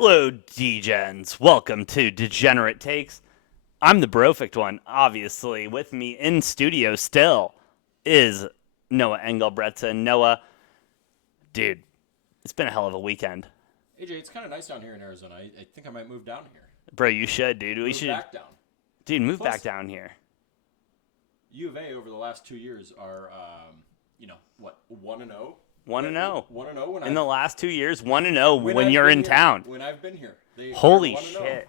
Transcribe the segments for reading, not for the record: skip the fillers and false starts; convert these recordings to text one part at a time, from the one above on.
Hello, Degens. Welcome to Degenerate Takes. I'm the Brofict one, obviously. With me in studio still is Noah Engelbretson. Noah, dude, it's been a hell of a weekend. AJ, it's kind of nice down here in Arizona. I think I might move down here. Bro, you should, dude. Move back down. Dude, move Plus, back down here. U of A over the last 2 years are, 1-0? 1-0. 1-0 In the last 2 years, 1-0 when you're in here, town. When I've been here. Holy shit.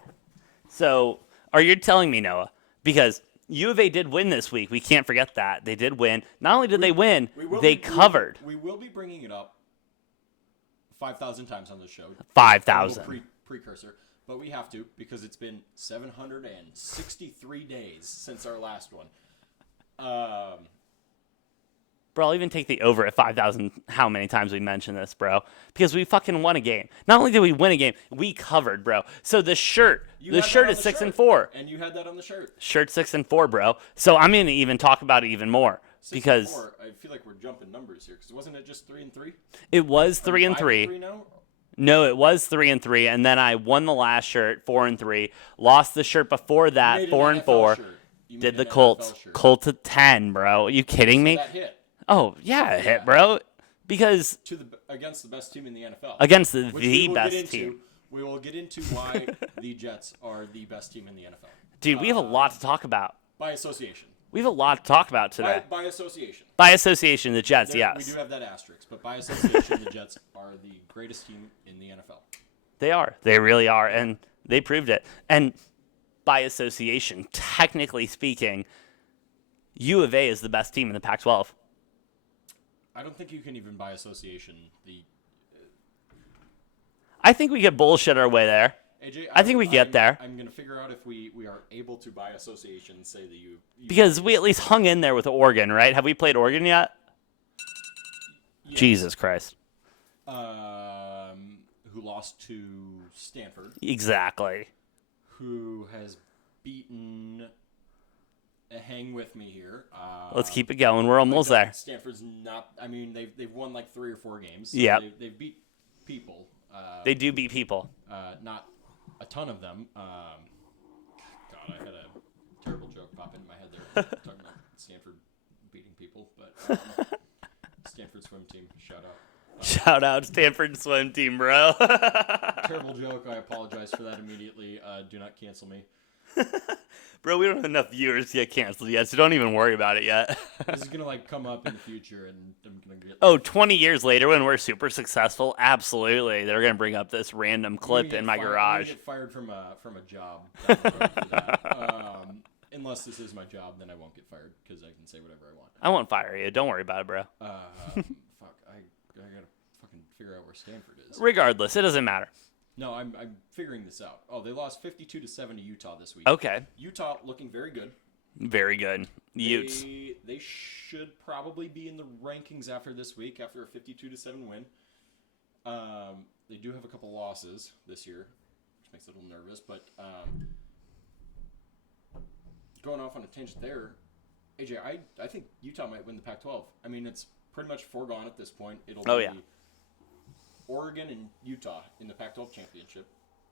So, are you telling me, Noah? Because U of A did win this week. We can't forget that. They did win. Not only did they win, they covered. We will be bringing it up 5,000 times on this show. 5,000. Precursor. But we have to because it's been 763 days since our last one. Bro, I'll even take the over at 5,000 how many times we mentioned this, bro. Because we fucking won a game. Not only did we win a game, we covered, bro. So the shirt is 6-4. And you had that on the shirt. Shirt 6-4, bro. So I'm going to even talk about it even more. 6-4. Because I feel like we're jumping numbers here. Because wasn't it just 3-3? It was 3-3. 5-3 now? No, it was 3-3. And then I won the last shirt, 4-3. Lost the shirt before that, 4-4. Did the Colts. Colts at 10, bro. Are you kidding me? That hit. Oh, yeah, it hit, bro. Because against the best team in the NFL. Against the best team. We will get into why the Jets are the best team in the NFL. Dude, we have a lot to talk about. By association. We have a lot to talk about today. By association. By association, the Jets, yes. We do have that asterisk, but by association, the Jets are the greatest team in the NFL. They are. They really are, and they proved it. And by association, technically speaking, U of A is the best team in the Pac-12. I don't think you can even by association I think we could bullshit our way there. AJ, I think we get there. I'm going to figure out if we are able to by association say that you because we at least hung in there with Oregon, right? Have we played Oregon yet? Yes. Jesus Christ. Who lost to Stanford. Exactly. Who has beaten... Hang with me here. Let's keep it going. We're almost there. Stanford's not... I mean, they've won like 3 or 4 games. So yeah. They've beat people. They do beat people. Not a ton of them. God, I had a terrible joke pop into my head there. Talking about Stanford beating people. But Stanford swim team, shout out. Shout out Stanford swim team, bro. Terrible joke. I apologize for that immediately. Do not cancel me. Bro, we don't have enough viewers to get canceled yet, so don't even worry about it yet. This is going to come up in the future, and I'm going to get... 20 years later when we're super successful? Absolutely. They're going to bring up this random clip in my garage. I'm get fired from a job down the road for that. Unless this is my job, then I won't get fired, because I can say whatever I want. I won't fire you. Don't worry about it, bro. Fuck, I got to fucking figure out where Stanford is. Regardless, it doesn't matter. No, I'm figuring this out. Oh, they lost 52-7 to Utah this week. Okay. Utah looking very good. Very good. Utes. They should probably be in the rankings after this week, after a 52-7 win. They do have a couple losses this year, which makes it a little nervous. But going off on a tangent there, AJ, I think Utah might win the Pac-12. I mean, it's pretty much foregone at this point. It'll be Oregon and Utah in the Pac-12 championship.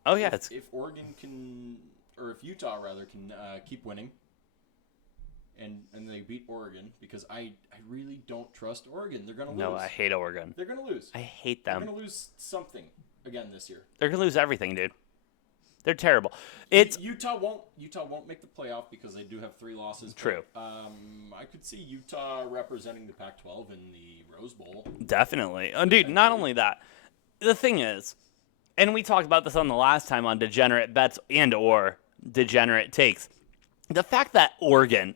Oh, yeah. If Oregon can, or if Utah, rather, can keep winning and they beat Oregon, because I really don't trust Oregon. They're going to lose. No, I hate Oregon. They're going to lose. I hate them. They're going to lose something again this year. They're going to lose everything, dude. They're terrible. Utah won't make the playoff because they do have 3 losses. True. But, I could see Utah representing the Pac-12 in the Rose Bowl. Definitely. Dude, not only that. The thing is, and we talked about this on the last time on Degenerate Bets and or Degenerate Takes, the fact that Oregon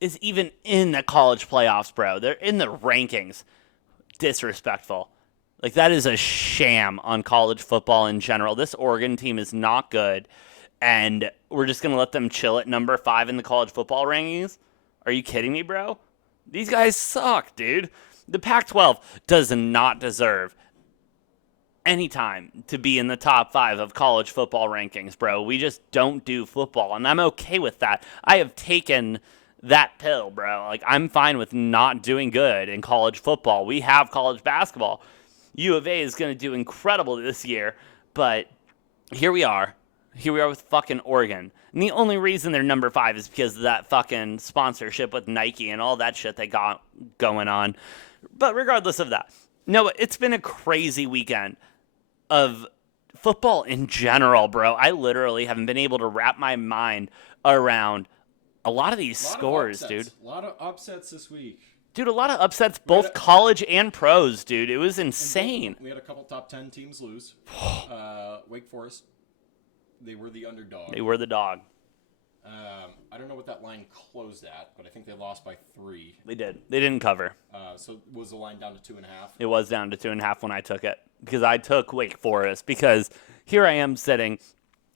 is even in the college playoffs, bro, they're in the rankings, disrespectful. Like, that is a sham on college football in general. This Oregon team is not good, and we're just going to let them chill at number 5 in the college football rankings? Are you kidding me, bro? These guys suck, dude. The Pac-12 does not deserve any time to be in the top 5 of college football rankings, bro. We just don't do football, and I'm okay with that. I have taken that pill, bro. Like, I'm fine with not doing good in college football. We have college basketball. U of A is going to do incredible this year, but here we are. Here we are with fucking Oregon. And the only reason they're number 5 is because of that fucking sponsorship with Nike and all that shit they got going on. But regardless of that, no, it's been a crazy weekend of football in general, bro. I literally haven't been able to wrap my mind around a lot of these scores, dude. A lot of upsets this week. Dude, a lot of upsets, both college and pros, dude. It was insane. We had a couple top 10 teams lose. Wake Forest, they were the underdog. They were the dog. I don't know what that line closed at, but I think they lost by 3. They did. They didn't cover. So was the line down to 2.5? It was down to 2.5 when I took it. Because I took Wake Forest. Because here I am sitting,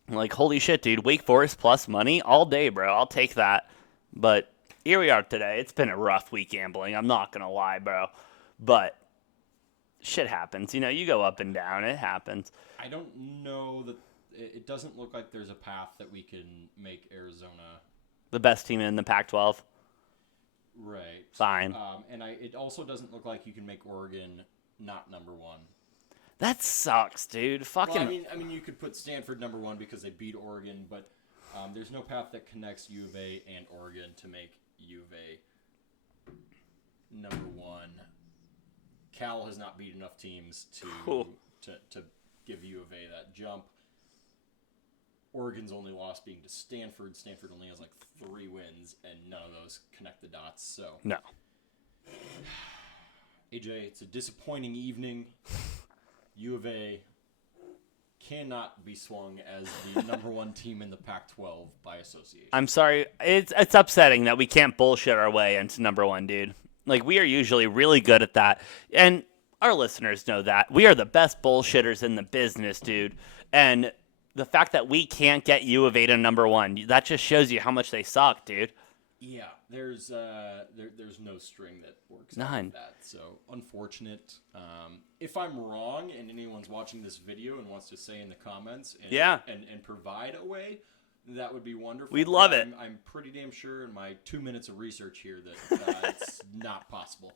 like, holy shit, dude. Wake Forest plus money all day, bro. I'll take that. But here we are today. It's been a rough week gambling. I'm not going to lie, bro. But shit happens. You know, you go up and down. It happens. I don't know that it doesn't look like there's a path that we can make Arizona the best team in the Pac-12. Right. Fine. And it also doesn't look like you can make Oregon not number 1. That sucks, dude. Fucking. Well, I mean, you could put Stanford number 1 because they beat Oregon, but there's no path that connects U of A and Oregon to make U of A number 1. Cal has not beat enough teams to give U of A that jump. Oregon's only loss being to Stanford. Stanford only has like 3 wins, and none of those connect the dots. So no. AJ, it's a disappointing evening. U of A cannot be swung as the number 1 team in the Pac-12 by association. I'm sorry. It's upsetting that we can't bullshit our way into number 1, dude. Like, we are usually really good at that. And our listeners know that. We are the best bullshitters in the business, dude. And the fact that we can't get U of A to number 1, that just shows you how much they suck, dude. Yeah, there's no string that works None. out with that. So unfortunate. If I'm wrong and anyone's watching this video and wants to say in the comments and provide a way, that would be wonderful. We'd love it. I'm pretty damn sure in my 2 minutes of research here that it's not possible.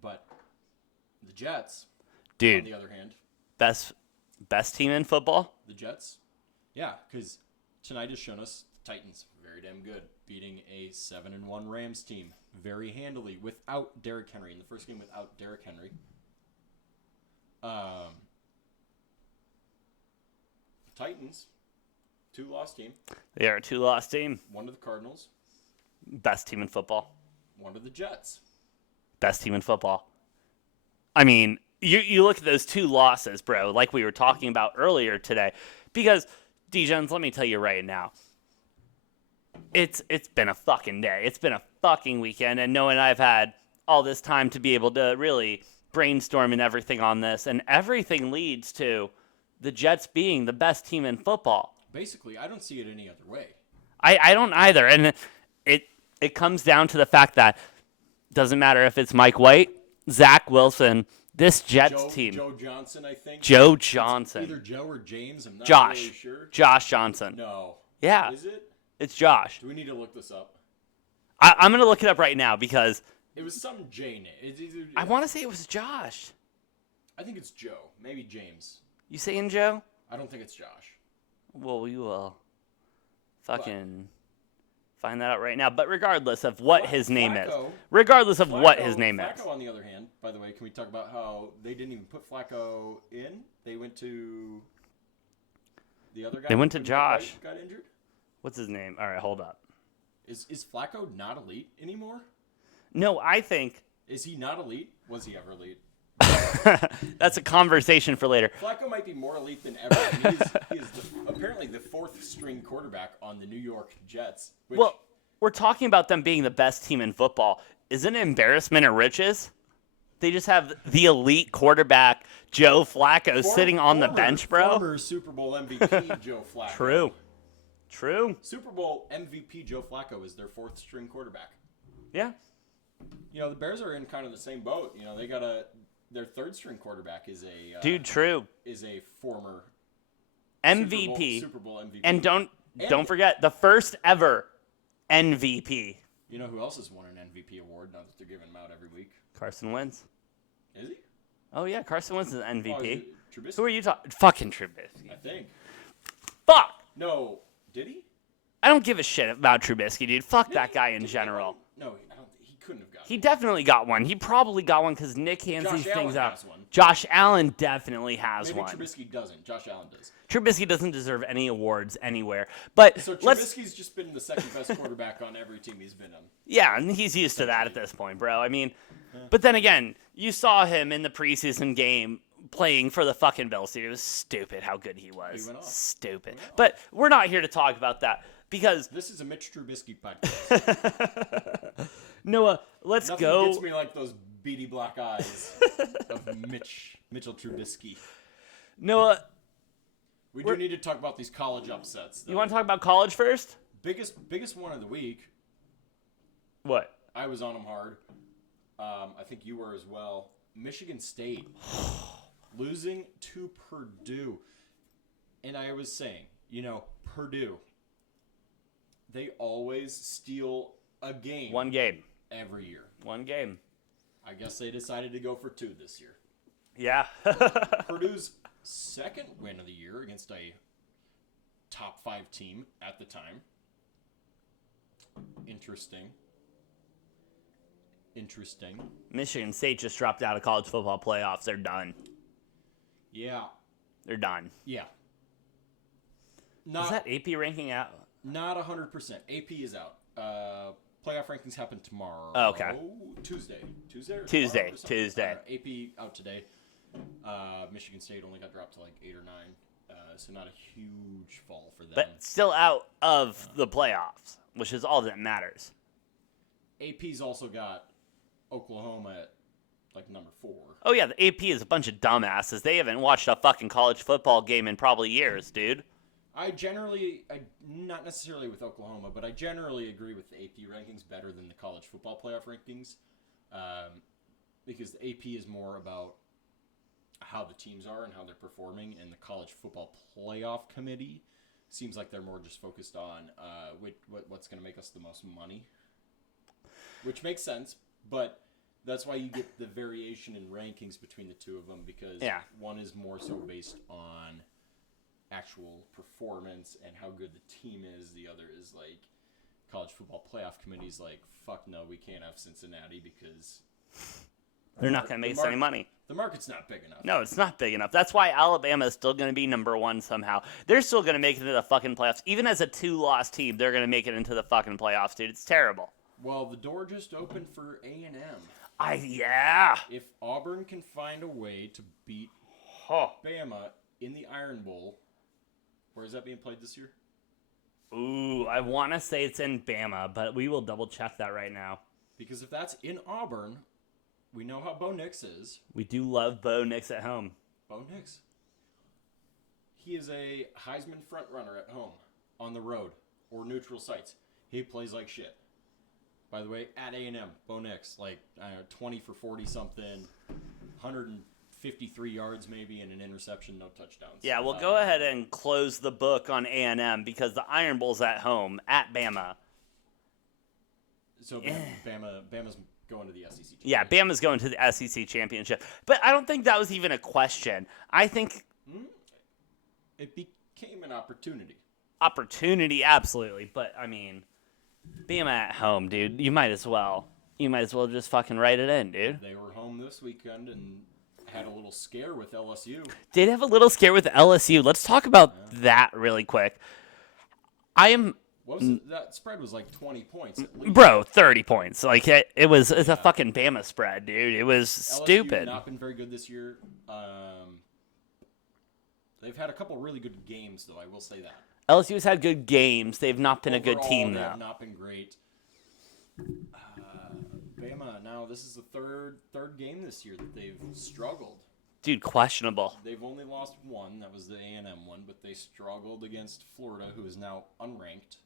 But the Jets, dude, on the other hand, best team in football. The Jets. Yeah, because tonight has shown us the Titans very damn good, beating a 7-1 Rams team very handily without Derrick Henry. In the first game without Derrick Henry. Titans, 2-loss team. They are a 2-loss team. 1 to the Cardinals. Best team in football. 1 to the Jets. Best team in football. I mean, you look at those 2 losses, bro, like we were talking about earlier today, because Degens, let me tell you right now, it's been a fucking day. It's been a fucking weekend, and knowing I've had all this time to be able to really brainstorm and everything on this, and everything leads to the Jets being the best team in football. Basically, I don't see it any other way. I don't either, and it comes down to the fact that doesn't matter if it's Mike White, Zach Wilson, this Jets team. Joe Johnson, I think. Joe Johnson. It's either Joe or James. I'm not Josh. really sure. Josh Johnson. No. Yeah. Is it? It's Josh. Do we need to look this up? I'm going to look it up right now because it was some J name. I want to say it was Josh. I think it's Joe. Maybe James. You saying Joe? I don't think it's Josh. Well, we will fucking find that out right now. But regardless of what his name is. Regardless of what his name is. Flacco, on the other hand, by the way, can we talk about how they didn't even put Flacco in? They went to the other guy. They went to Josh. Got injured? What's his name? All right, hold up. Is Flacco not elite anymore? No, I think. Is he not elite? Was he ever elite? That's a conversation for later. Flacco might be more elite than ever. I mean, he is apparently the 4th string quarterback on the New York Jets. Well, we're talking about them being the best team in football. Is it an embarrassment of riches? They just have the elite quarterback, Joe Flacco, sitting on the bench, bro. Former Super Bowl MVP, Joe Flacco. True. Super Bowl MVP Joe Flacco is their 4th string quarterback. Yeah. You know, the Bears are in kind of the same boat. You know, they got their 3rd string quarterback is a true. Is a former MVP. Super Bowl MVP. And don't forget the first ever MVP. You know who else has won an MVP award now that they're giving them out every week? Carson Wentz. Is he? Oh, yeah, Carson Wentz is an Oh, is MVP. it Trubisky? Who are you talking? Fucking Trubisky. I think. Fuck! No, did he? I don't give a shit about Trubisky, dude. Fuck Did that he- guy in did he get general. one? No, I don't. He couldn't have gotten. He definitely got one. He probably got one because Nick hands Josh these things Allen out. has one. Josh Allen definitely has Maybe one. Trubisky doesn't. Josh Allen does. Trubisky doesn't deserve any awards anywhere. But So let's Trubisky's just been the second best quarterback on every team he's been on. yeah, and he's used to that at this point, bro. I mean, but then again, you saw him in the preseason game playing for the fucking Bills, dude. It was stupid how good he was. He went off. Stupid. He went off. But we're not here to talk about that because This is a Mitch Trubisky podcast. Noah, let's Nothing go. gets me like those beady black eyes of Mitchell Trubisky. Noah, We do need to talk about these college upsets. Though. you want to talk about college first? biggest one of the week? What? I was on them hard. I think you were as well. Michigan State losing to Purdue, and I was saying, Purdue. They always steal a game. One game. Every year. One game. I guess they decided to go for 2 this year. Yeah. Purdue's second win of the year against a top 5 team at the time. Interesting. Michigan State just dropped out of college football playoffs. They're done. Yeah. They're done. Yeah. Is Not that AP ranking out? not 100%. AP is out. Playoff rankings happen tomorrow. Oh, okay. Tuesday. Tuesday or Tuesday. tomorrow or something? Tuesday. AP out today. Michigan State only got dropped to like 8 or 9. So not a huge fall for them. But still out of the playoffs, which is all that matters. AP's also got Oklahoma at like number 4. Oh, yeah, the AP is a bunch of dumbasses. They haven't watched a fucking college football game in probably years, dude. I not necessarily with Oklahoma, but I generally agree with the AP rankings better than the college football playoff rankings, because the AP is more about how the teams are and how they're performing, and the college football playoff committee seems like they're more just focused on what's going to make us the most money, which makes sense, but that's why you get the variation in rankings between the two of them, because one is more so based on actual performance and how good the team is. The other is like college football playoff committee's like, fuck no, we can't have Cincinnati because they're not going to make us any money. The market's not big enough. No, it's not big enough. That's why Alabama is still going to be number 1 somehow. They're still going to make it into the fucking playoffs. Even as a 2-loss team, they're going to make it into the fucking playoffs, dude. It's terrible. Well, the door just opened for A&M. Yeah. If Auburn can find a way to beat Bama in the Iron Bowl, where is that being played this year? Ooh, I want to say it's in Bama, but we will double check that right now. Because if that's in Auburn, we know how Bo Nix is. We do love Bo Nix at home. Bo Nix. He is a Heisman frontrunner at home, on the road, or neutral sites. He plays like shit. By the way, at A&M, Bo Nix, like 20 for 40-something, 153 yards maybe, and an interception, no touchdowns. Yeah, we'll go ahead and close the book on A&M because the Iron Bowl's at home, at Bama. So Bama's going to the SEC championship. Yeah, Bama's going to the SEC championship. But I don't think that was even a question. I think it became an opportunity. Opportunity, absolutely. But, I mean, Bama at home, dude. You might as well just fucking write it in, dude. They were home this weekend and had a little scare with LSU. Did have a little scare with LSU. Let's talk about that really quick. That spread was like 20 points at least. Bro, 30 points. Like, it's a fucking Bama spread, dude. It was LSU stupid. Not been very good this year. They've had a couple really good games, though. I will say that. LSU's had good games. They've not been Overall, a good team, they though. have not been great. Bama, now this is the third game this year that they've struggled. Dude, questionable. They've only lost one. That was the A&M one, but they struggled against Florida, who is now unranked.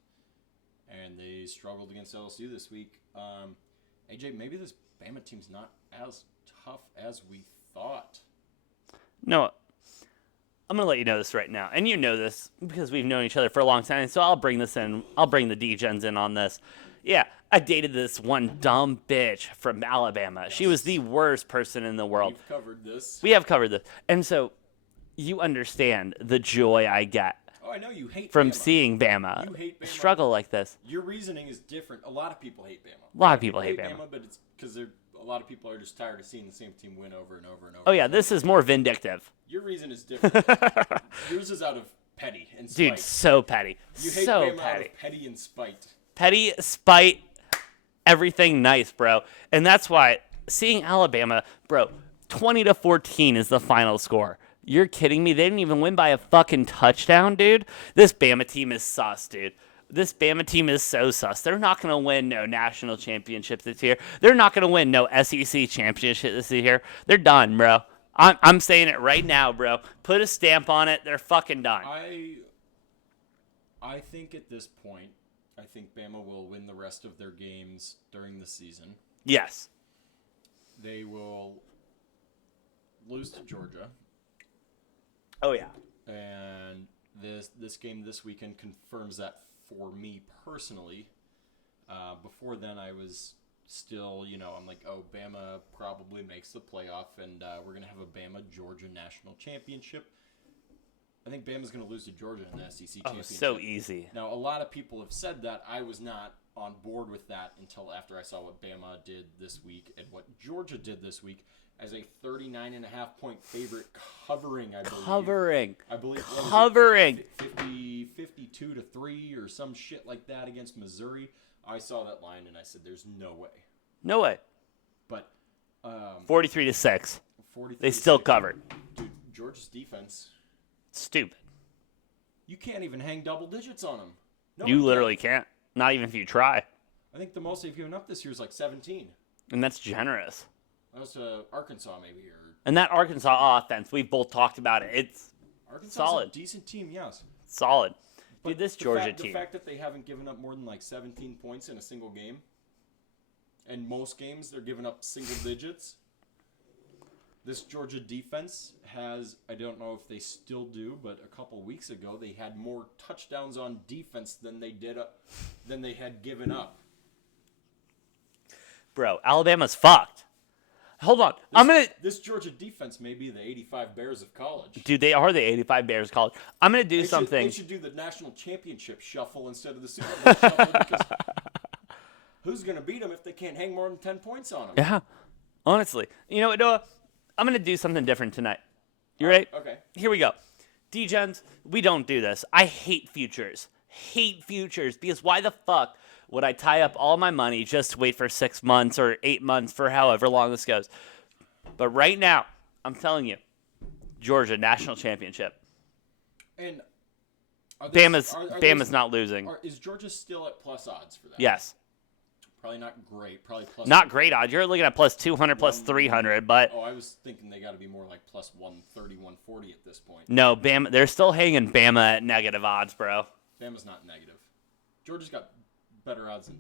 And they struggled against LSU this week. AJ, maybe this Bama team's not as tough as we thought. No, I'm going to let you know this right now. And you know this because we've known each other for a long time. So I'll bring this in. I'll bring the D-Gens in on this. Yeah, I dated this one dumb bitch from Alabama. She was the worst person in the world. We've covered this. We have covered this. And so you understand the joy I get Oh, I know you hate from Bama. seeing Bama, You hate Bama. struggle like this. Your reasoning is different. A lot of people hate Bama. A lot of people hate Bama. But it's because a lot of people are just tired of seeing the same team win over and over and over. Oh, yeah, this is more vindictive. Your reason is different. Yours is out of petty and spite. Dude, so petty. You hate so Bama out petty. of petty and spite. Petty, spite, everything nice, bro. And that's why seeing Alabama, bro, 20-14 is the final score. You're kidding me? They didn't even win by a fucking touchdown, dude. This Bama team is sus, dude. This Bama team is so sus. They're not going to win no national championships this year. They're not going to win no SEC championship this year. They're done, bro. I'm saying it right now, bro. Put a stamp on it. They're fucking done. I think at this point, I think Bama will win the rest of their games during the season. Yes. They will lose to Georgia. Oh, yeah. And this game this weekend confirms that for me personally. Before then, I was still, I'm like, oh, Bama probably makes the playoff, and we're going to have a Bama-Georgia national championship. I think Bama's going to lose to Georgia in the SEC championship. So easy. Now, a lot of people have said that. I was not on board with that until after I saw what Bama did this week and what Georgia did this week as a 39.5-point favorite covering, I believe. Covering. 52-3 or some shit like that against Missouri. I saw that line and I said, there's no way. No way. But 43-6. 43 They still covered. Dude, Georgia's defense. Stupid. You can't even hang double digits on them. No, You literally can't. Not even if you try. I think the most they've given up this year is like 17. And that's generous. That was Arkansas maybe. And that Arkansas offense, we've both talked about it. It's Arkansas's solid. A decent team, yes. Solid. But Dude, this Georgia the team. The fact that they haven't given up more than like 17 points in a single game, and most games they're giving up single digits. This Georgia defense has, I don't know if they still do, but a couple weeks ago they had more touchdowns on defense than they had given up. Bro, Alabama's fucked. Hold on. This Georgia defense may be the 85 Bears of college. Dude, they are the 85 Bears college. I'm going to do something. They should do the national championship shuffle instead of the Super Bowl shuffle because who's going to beat them if they can't hang more than 10 points on them? Yeah. Honestly. You know what, Noah? I'm going to do something different tonight. You ready? Okay. Here we go. D-Gens, we don't do this. I hate futures. Because why the fuck would I tie up all my money just to wait for 6 months or 8 months for however long this goes? But right now, I'm telling you, Georgia national championship. And Bama's not losing. Is Georgia still at plus odds for that? Yes. Probably not great. Probably plus. Not great odds. You're looking at plus 200, plus 300, but Oh, I was thinking they got to be more like plus 130, 140 at this point. no, Bama. They're still hanging Bama at negative odds, bro. Bama's not negative. Georgia's got better odds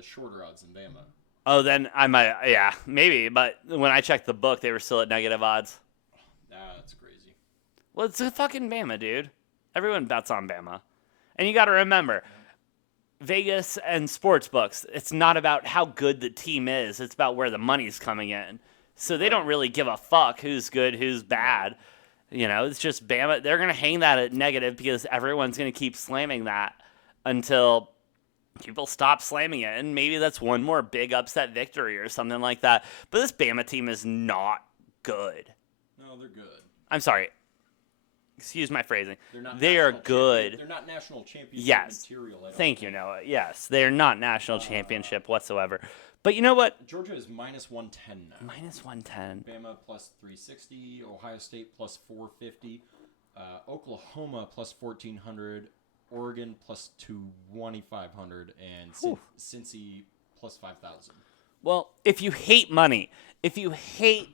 shorter odds than Bama. Oh, then I might, yeah, maybe. But when I checked the book, they were still at negative odds. That's crazy. Well, it's a fucking Bama, dude. Everyone bets on Bama. And you got to remember, Vegas and sports books, it's not about how good the team is. It's about where the money's coming in. So they don't really give a fuck who's good, who's bad. You know, it's just Bama. They're going to hang that at negative because everyone's going to keep slamming that until people stop slamming it. And maybe that's one more big upset victory or something like that. But this Bama team is not good. No, they're good. I'm sorry. Excuse my phrasing. They are good. They're not national championship material. Thank you, Noah. Yes, they're not national championship whatsoever. But you know what? Georgia is minus 110 now. Minus 110. Bama plus 360. Ohio State plus 450. Oklahoma plus 1,400. Oregon plus 2,500. And Cincy plus 5,000. Well, if you hate money and you hate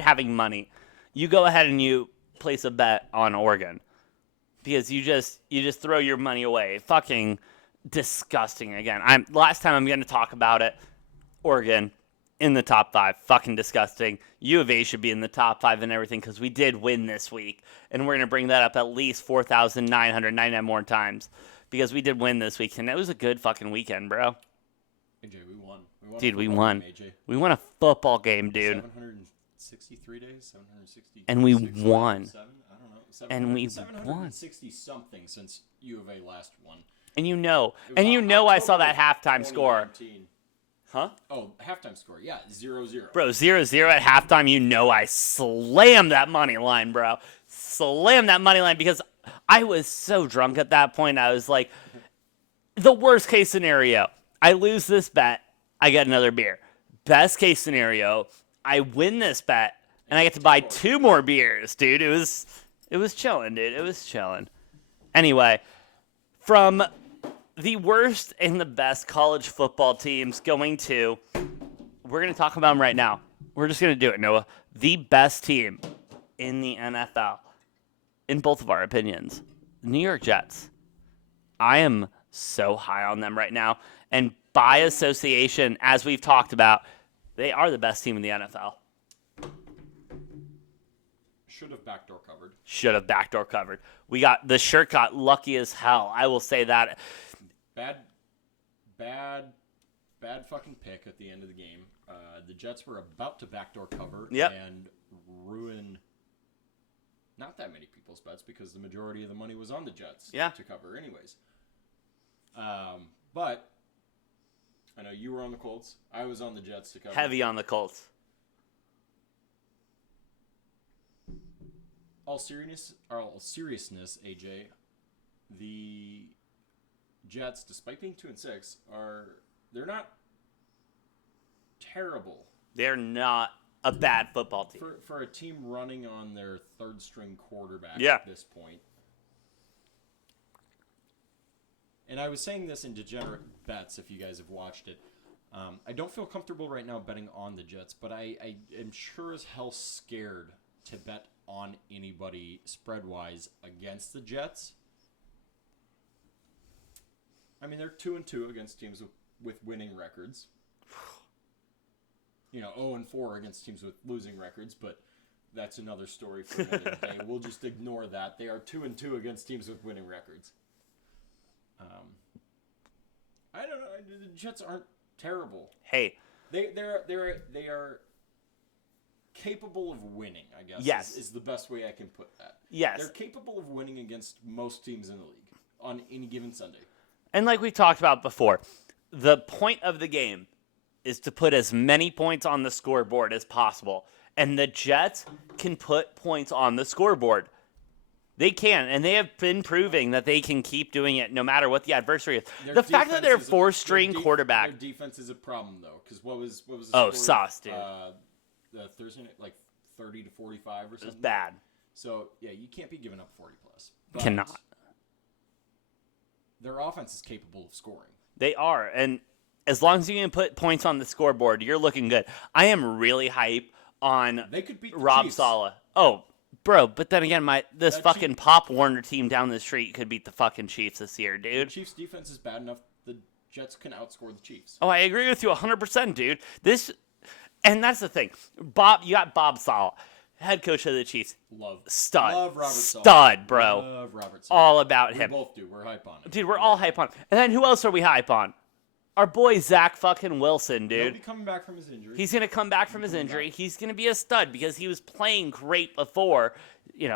having money, you go ahead and you place a bet on Oregon because you just throw your money away. Fucking disgusting. Again, last time I'm going to talk about it. Oregon in the top 5, fucking disgusting. U of A should be in the top 5 and everything because we did win this week, and we're going to bring that up at least 4,999 more times because we did win this weekend. It was a good fucking weekend, bro. AJ, we won. We Dude, a we football won. game, AJ. We won a football game, dude. 763 days, 760. And we won. I don't know. And we won. 760 something since U of A last won. And you know, It was I saw that October halftime score. 2019. Huh? Oh, halftime score. Yeah, 0-0. Bro, 0-0 at halftime. You know I slammed that money line, bro. Slammed that money line because I was so drunk at that point. I was like, the worst case scenario, I lose this bet, I get another beer. Best case scenario, I win this bet, and I get to buy 2 more beers, dude. It was chilling, dude. It was chilling. Anyway, from the worst and the best college football teams going to, we're going to talk about them right now. We're just going to do it, Noah. The best team in the NFL, in both of our opinions, New York Jets. I am so high on them right now. And by association, as we've talked about, they are the best team in the NFL. Should have backdoor covered. Should have backdoor covered. The shirt got lucky as hell. I will say that. Bad fucking pick at the end of the game. The Jets were about to backdoor cover Yep. and ruin not that many people's bets because the majority of the money was on the Jets to cover anyways. But I know you were on the Colts. I was on the Jets to cover. Heavy on the Colts. All seriousness, AJ, the Jets, despite being 2-6, they're not terrible. They're not a bad football team. For a team running on their third string quarterback Yeah. at this point. And I was saying this in Degenerate Bets, if you guys have watched it. I don't feel comfortable right now betting on the Jets, but I am sure as hell scared to bet on anybody spread-wise against the Jets. I mean, they're 2-2 against teams with winning records. 0-4 against teams with losing records, but that's another story for another day. We'll just ignore that. They are 2-2 against teams with winning records. I don't know. The Jets aren't terrible. Hey. They are capable of winning, I guess. Yes. Is the best way I can put that. Yes. They're capable of winning against most teams in the league on any given Sunday. And like we talked about before, the point of the game is to put as many points on the scoreboard as possible. And the Jets can put points on the scoreboard. They can, and they have been proving that they can keep doing it no matter what the adversary is. The fact that they're four-string quarterback. Their defense is a problem, though, because what was the Oh, score? sauce, dude. The Thursday night, like 30-45 or something. It was bad. So, yeah, you can't be giving up 40-plus. Cannot. Their offense is capable of scoring. They are, and as long as you can put points on the scoreboard, you're looking good. I am really hype on They could beat the Rob Chiefs. Saleh. Oh, bro, but then again, this That fucking Pop Warner team down the street could beat the fucking Chiefs this year, The dude. Chiefs' defense is bad enough. The Jets can outscore the Chiefs. Oh, I agree with you 100%, dude. And that's the thing. You got Bob Saleh, head coach of the Chiefs. Love Stud, Robert Saleh. stud, bro. Love Robert Saleh. All about We him. both do. We're hype on him. Dude, we're all hype on. And then who else are we hype on? Our boy Zach fucking Wilson, He'll dude. be coming back from his injury. He's going to come back from his injury. He's going to be a stud because he was playing great before,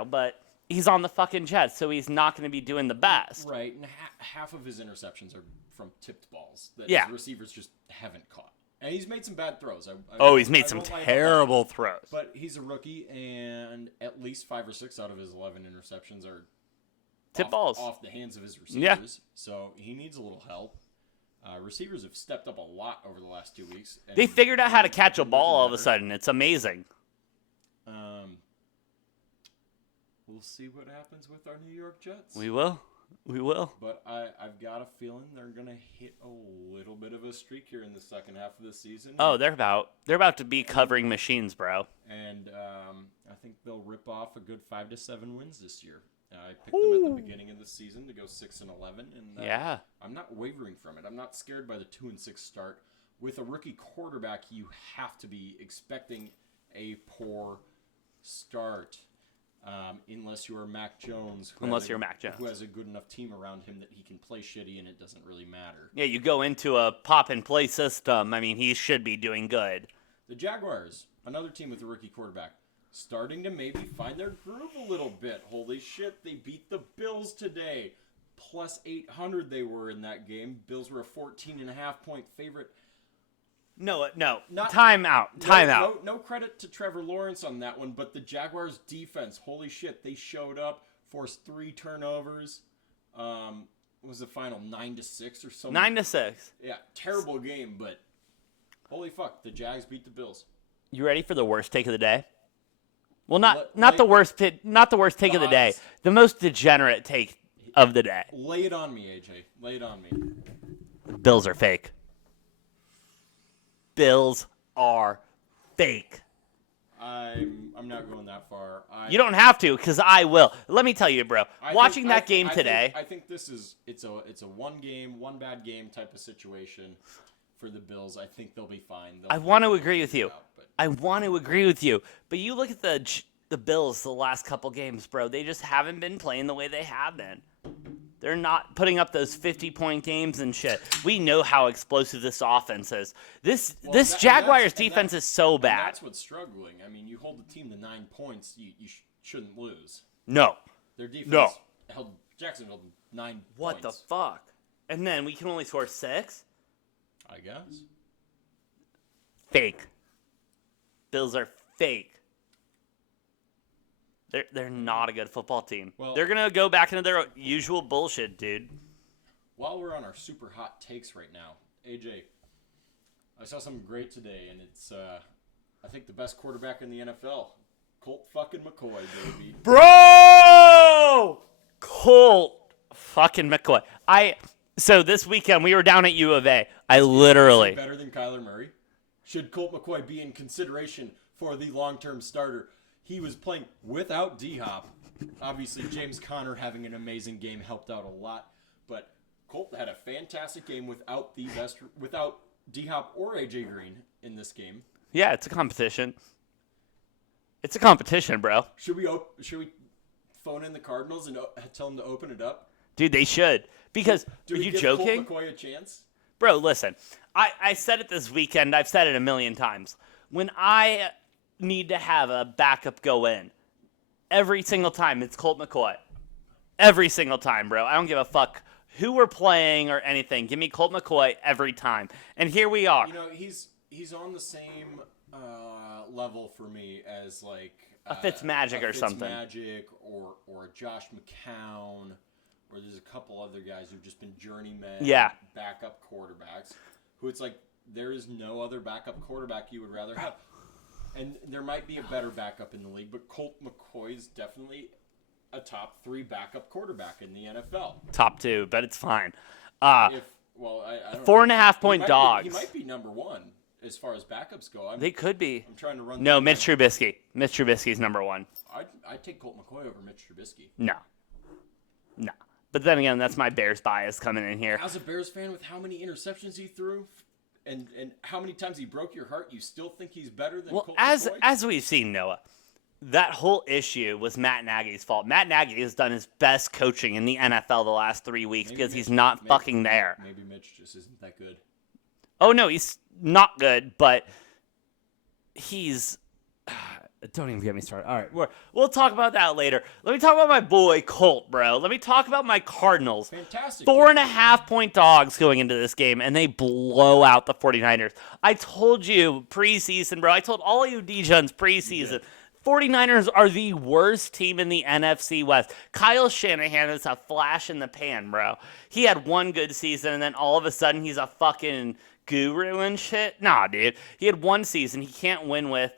but he's on the fucking Jets, so he's not going to be doing the best. Right, and half of his interceptions are from tipped balls that Yeah. his receivers just haven't caught. And he's made some bad throws. He's made some terrible throws. But he's a rookie, and at least 5 or 6 out of his 11 interceptions are Tip balls. off the hands of his receivers. Yeah. So he needs a little help. Receivers have stepped up a lot over the last 2 weeks. And They figured out how to catch a looking ball all of a better. sudden. It's amazing. We'll see what happens with our New York Jets. We will. But I've got a feeling they're going to hit a little bit of a streak here in the second half of the season. Oh, they're about to be covering machines, bro. And I think they'll rip off a good 5 to 7 wins this year. I picked them at the beginning of the season to go 6-11, and Yeah. I'm not wavering from it. I'm not scared by the 2-6 start. With a rookie quarterback, you have to be expecting a poor start. Unless you are Mac Jones. Who has a good enough team around him that he can play shitty and it doesn't really matter. Yeah, you go into a pop-and-play system. I mean, he should be doing good. The Jaguars, another team with a rookie quarterback, starting to maybe find their groove a little bit. Holy shit, they beat the Bills today. Plus 800 they were in that game. Bills were a 14.5-point favorite. No. Time out. No credit to Trevor Lawrence on that one, but the Jaguars defense, holy shit, they showed up, forced 3 turnovers. What was the final 9-6 or something? 9-6. Yeah, terrible game, but holy fuck, the Jags beat the Bills. You ready for the worst take of the day? Well, not the worst take of the day. The most degenerate take of the day. Lay it on me, AJ. Lay it on me. The Bills are fake. Bills are fake. I'm not going that far. You don't have to, because I will. Let me tell you, bro. Watching that game today. I think this is it's a one bad game type of situation for the Bills. I think they'll be fine. I want to agree with you. But you look at the Bills the last couple games, bro. They just haven't been playing the way they have been. They're not putting up those 50-point games and shit. We know how explosive this offense is. This Jaguars defense is so bad. That's what's struggling. I mean, you hold the team to 9 points, you shouldn't lose. No. Their defense held Jacksonville 9 points. What the fuck? And then we can only score 6? I guess. Fake. Bills are fake. They're not a good football team. Well, they're going to go back into their usual bullshit, dude. While we're on our super hot takes right now, AJ, I saw something great today, and it's, I think, the best quarterback in the NFL. Colt fucking McCoy, baby. Bro! Colt fucking McCoy. So this weekend, we were down at U of A. I literally... Better than Kyler Murray? Should Colt McCoy be in consideration for the long-term starter? He was playing without D-Hop. Obviously, James Conner having an amazing game helped out a lot. But Colt had a fantastic game without D-Hop or A.J. Green in this game. Yeah, it's a competition. It's a competition, bro. Should we phone in the Cardinals and tell them to open it up? Dude, they should. Because, are you joking? Colt McCoy a chance? Bro, listen. I said it this weekend. I've said it a million times. When I need to have a backup go in, every single time it's Colt McCoy. Every single time, bro. I don't give a fuck who we're playing or anything. Give me Colt McCoy every time. And here we are. You know, he's on the same level for me as like a Fitzmagic or something. Fitzmagic or Josh McCown, or there's a couple other guys who've just been journeymen, backup quarterbacks, who it's like there is no other backup quarterback you would rather have. And there might be a better backup in the league, but Colt McCoy is definitely a top 3 backup quarterback in the NFL. Top 2, but it's fine. I don't 4.5 point dogs. He might be number 1 as far as backups go. They could be. I'm trying to run. No, Mitch Trubisky. Mitch Trubisky's number 1. I'd take Colt McCoy over Mitch Trubisky. No. But then again, that's my Bears bias coming in here. As a Bears fan, with how many interceptions he threw, and how many times he broke your heart, you still think he's better than Colt McCoy? As we've seen, Noah, that whole issue was Matt Nagy's fault. Matt Nagy has done his best coaching in the NFL the last 3 weeks because he's not fucking there. Maybe Mitch just isn't that good. Oh, no, he's not good, but he's... Don't even get me started. All right, we'll talk about that later. Let me talk about my boy Colt, bro. Let me talk about my Cardinals. Fantastic. 4.5 point dogs going into this game, and they blow out the 49ers. I told you preseason, bro. I told all of you D-Juns preseason. 49ers are the worst team in the NFC West. Kyle Shanahan is a flash in the pan, bro. He had one good season, and then all of a sudden he's a fucking guru and shit. Nah, dude. He had one season he can't win with.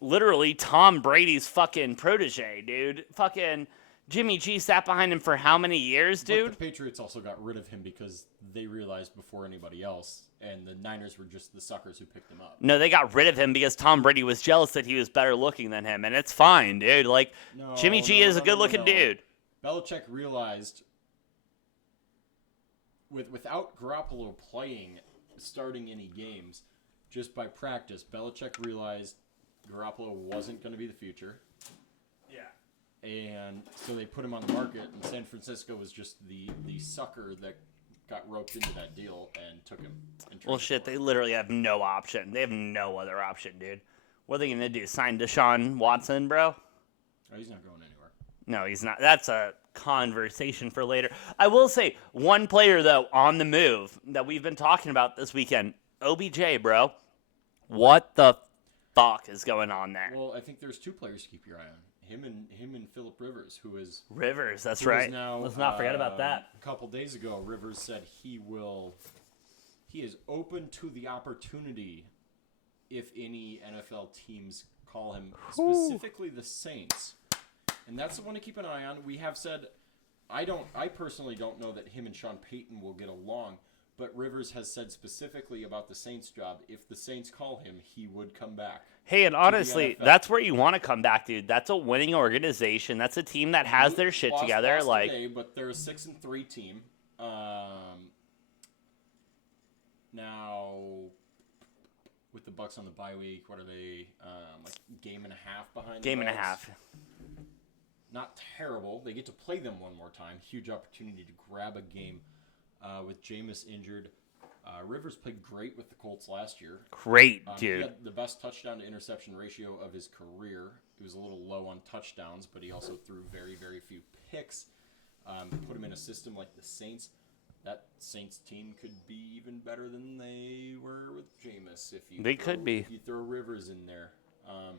Literally Tom Brady's fucking protege, dude. Fucking Jimmy G sat behind him for how many years, dude? But the Patriots also got rid of him because they realized before anybody else, and the Niners were just the suckers who picked him up. No, they got rid of him because Tom Brady was jealous that he was better looking than him, and it's fine, dude. Like, Jimmy G is a good-looking dude. Belichick realized without Garoppolo starting any games, just by practice, Belichick realized Garoppolo wasn't going to be the future. Yeah. And so they put him on the market, and San Francisco was just the sucker that got roped into that deal and took him. And Well, shit, they literally have no option. They have no other option, dude. What are they going to do? Sign Deshaun Watson, bro? Oh, he's not going anywhere. No, he's not. That's a conversation for later. I will say, one player, though, on the move that we've been talking about this weekend, OBJ, bro. What the fuck is going on there? Well, I think there's two players to keep your eye on. Him and Phillip Rivers, who is... Rivers, that's who right. is now, Let's not forget about that. A couple days ago, Rivers said he is open to the opportunity if any NFL teams call him, specifically the Saints. And that's the one to keep an eye on. We have said, I personally don't know that him and Sean Payton will get along, but Rivers has said specifically about the Saints job, if the Saints call him, he would come back. Hey, and honestly, that's where you want to come back, dude. That's a winning organization. That's a team that has their shit together. Lost today, but they're a 6-3 team. Now, with the Bucs on the bye week, what are they? Like game and a half behind. Game the and a Bucs? half. Not terrible. They get to play them one more time. Huge opportunity to grab a game with Jameis injured. Rivers played great with the Colts last year. Great, He dude. had the best touchdown to interception ratio of his career. He was a little low on touchdowns, but he also threw very, very few picks. Put him in a system like the Saints. That Saints team could be even better than they were with Jameis. If you throw Rivers in there. I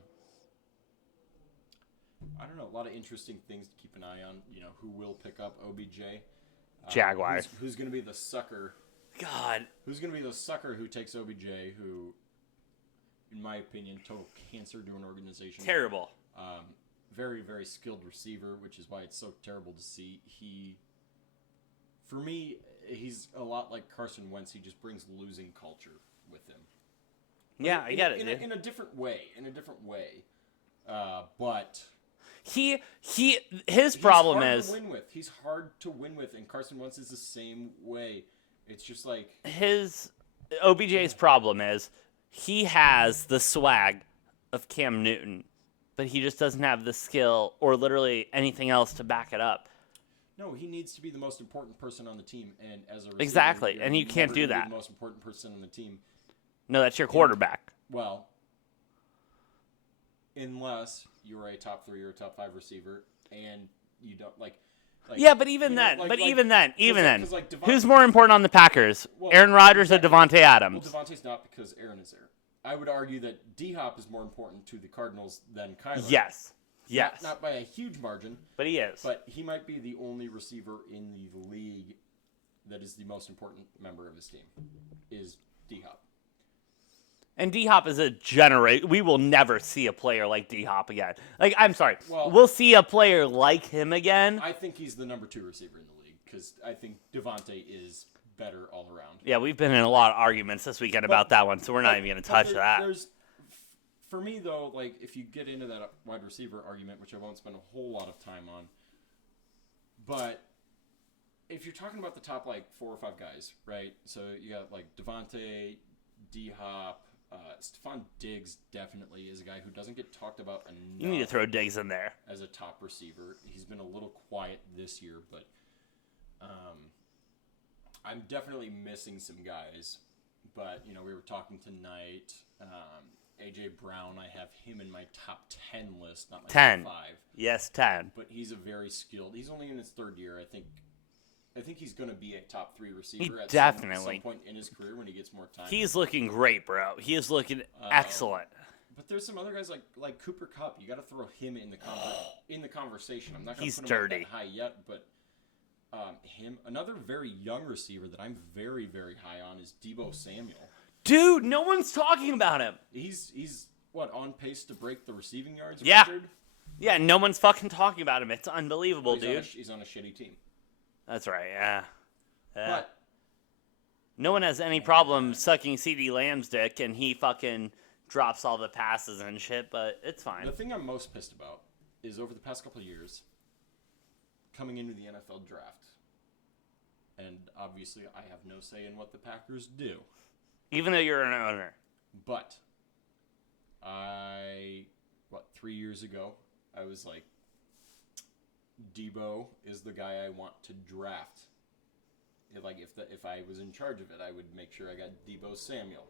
don't know. A lot of interesting things to keep an eye on. You know, who will pick up OBJ? Jaguars. Who's going to be the sucker? God. Who's going to be the sucker who takes OBJ, who, in my opinion, total cancer to an organization. Terrible. Very, very skilled receiver, which is why it's so terrible to see. For me, he's a lot like Carson Wentz. He just brings losing culture with him. Yeah, I get it, dude. In a different way. But... His problem is he's hard to win with, and Carson Wentz is the same way. It's just like his OBJ's problem is he has the swag of Cam Newton, but he just doesn't have the skill or literally anything else to back it up. No, he needs to be the most important person on the team, and as a receiver, exactly, and you can't do that. The most important person on the team. No, that's your quarterback. Well, unless you're a top 3 or a top 5 receiver, and you don't like yeah, but even then, like who's more important on the Packers? Well, Aaron Rodgers or Devontae Adams? Well, Devontae's not, because Aaron is there. I would argue that D-Hop is more important to the Cardinals than Kyler. Yes. Not by a huge margin. But he is. But he might be the only receiver in the league that is the most important member of his team, is D-Hop. And D-Hop is a we will never see a player like D-Hop again. Like, I'm sorry. Well, we'll see a player like him again. I think he's the number 2 receiver in the league, because I think Devontae is better all around. Yeah, we've been in a lot of arguments this weekend about that one, so we're not even going to touch that. For me, though, like, if you get into that wide receiver argument, which I won't spend a whole lot of time on, but if you're talking about the top, like, 4 or 5 guys, right? So you got, like, Devontae, D-Hop, Stephon Diggs definitely is a guy who doesn't get talked about enough. You need to throw Diggs in there as a top receiver. He's been a little quiet this year, but I'm definitely missing some guys. But, you know, we were talking tonight. A.J. Brown, I have him in my top 10 list, not my 10. top 5. Yes, 10. But he's a very skilled. He's only in his 3rd year. I think he's going to be a top 3 receiver at some point in his career when he gets more time. He's looking great, bro. He is looking excellent. But there's some other guys like Cooper Kupp. You got to throw him in the conversation. I'm not going to put him up that high yet, but him. Another very young receiver that I'm very, very high on is Deebo Samuel. Dude, no one's talking about him. He's on pace to break the receiving yards yeah. record? Yeah, no one's fucking talking about him. It's unbelievable, dude. He's on a shitty team. That's right, yeah. But no one has any problem sucking CeeDee Lamb's dick, and he fucking drops all the passes and shit, but it's fine. The thing I'm most pissed about is over the past couple of years, coming into the NFL draft, and obviously I have no say in what the Packers do. Even though you're an owner. But 3 years ago, I was like, Debo is the guy I want to draft. If I was in charge of it, I would make sure I got Debo Samuel.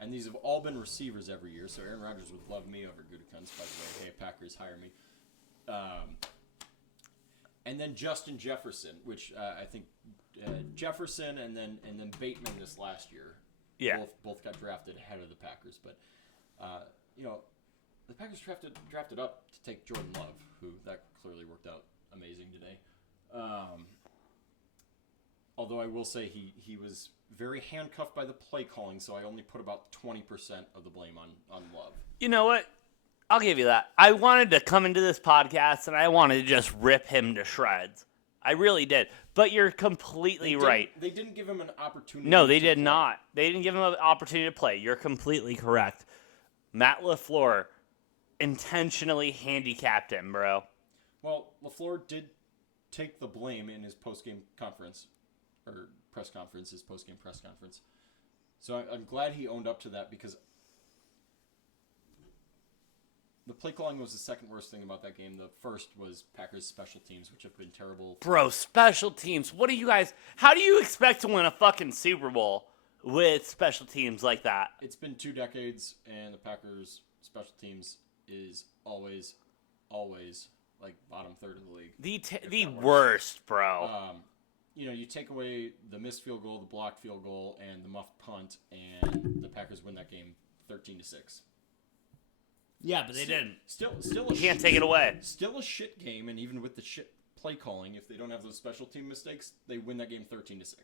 And these have all been receivers every year, so Aaron Rodgers would love me over Gutekunst, by the way. Hey, Packers, hire me. And then Justin Jefferson, which I think Jefferson and then Bateman this last year. Yeah. Both got drafted ahead of the Packers. But, the Packers drafted up to take Jordan Love, who that clearly worked out amazing today. Although I will say he was very handcuffed by the play calling, so I only put about 20% of the blame on Love. You know what? I'll give you that. I wanted to come into this podcast, and I wanted to just rip him to shreds. I really did. But you're completely right. They didn't give him an opportunity. No, they did not. They didn't give him an opportunity to play. You're completely correct. Matt LaFleur intentionally handicapped him, bro. Well, LaFleur did take the blame in his post-game conference, or press conference, his post-game press conference. So I'm glad he owned up to that, because the play calling was the second worst thing about that game. The first was Packers' special teams, which have been terrible. Bro, special teams. What do you guys... How do you expect to win a fucking Super Bowl with special teams like that? It's been 2 decades, and the Packers' special teams is always, like, bottom third of the league. The worst, bro. You take away the missed field goal, the blocked field goal, and the muffed punt, and the Packers win that game 13-6. Yeah, but they didn't. Still, you can't take it away. Still a shit game, and even with the shit play calling, if they don't have those special team mistakes, they win that game 13-6.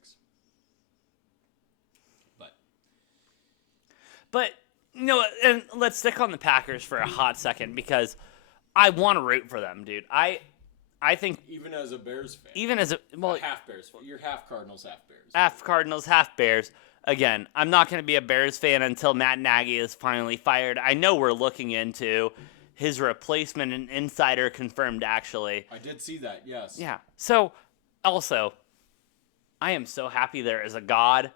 But and let's stick on the Packers for a hot second, because I want to root for them, dude. I think even as a Bears fan, half Bears fan, you're half Cardinals, half Bears. Half Cardinals, half Bears. Again, I'm not going to be a Bears fan until Matt Nagy is finally fired. I know we're looking into his replacement, an insider confirmed, actually. I did see that, yes. Yeah. So, also, I am so happy there is a God,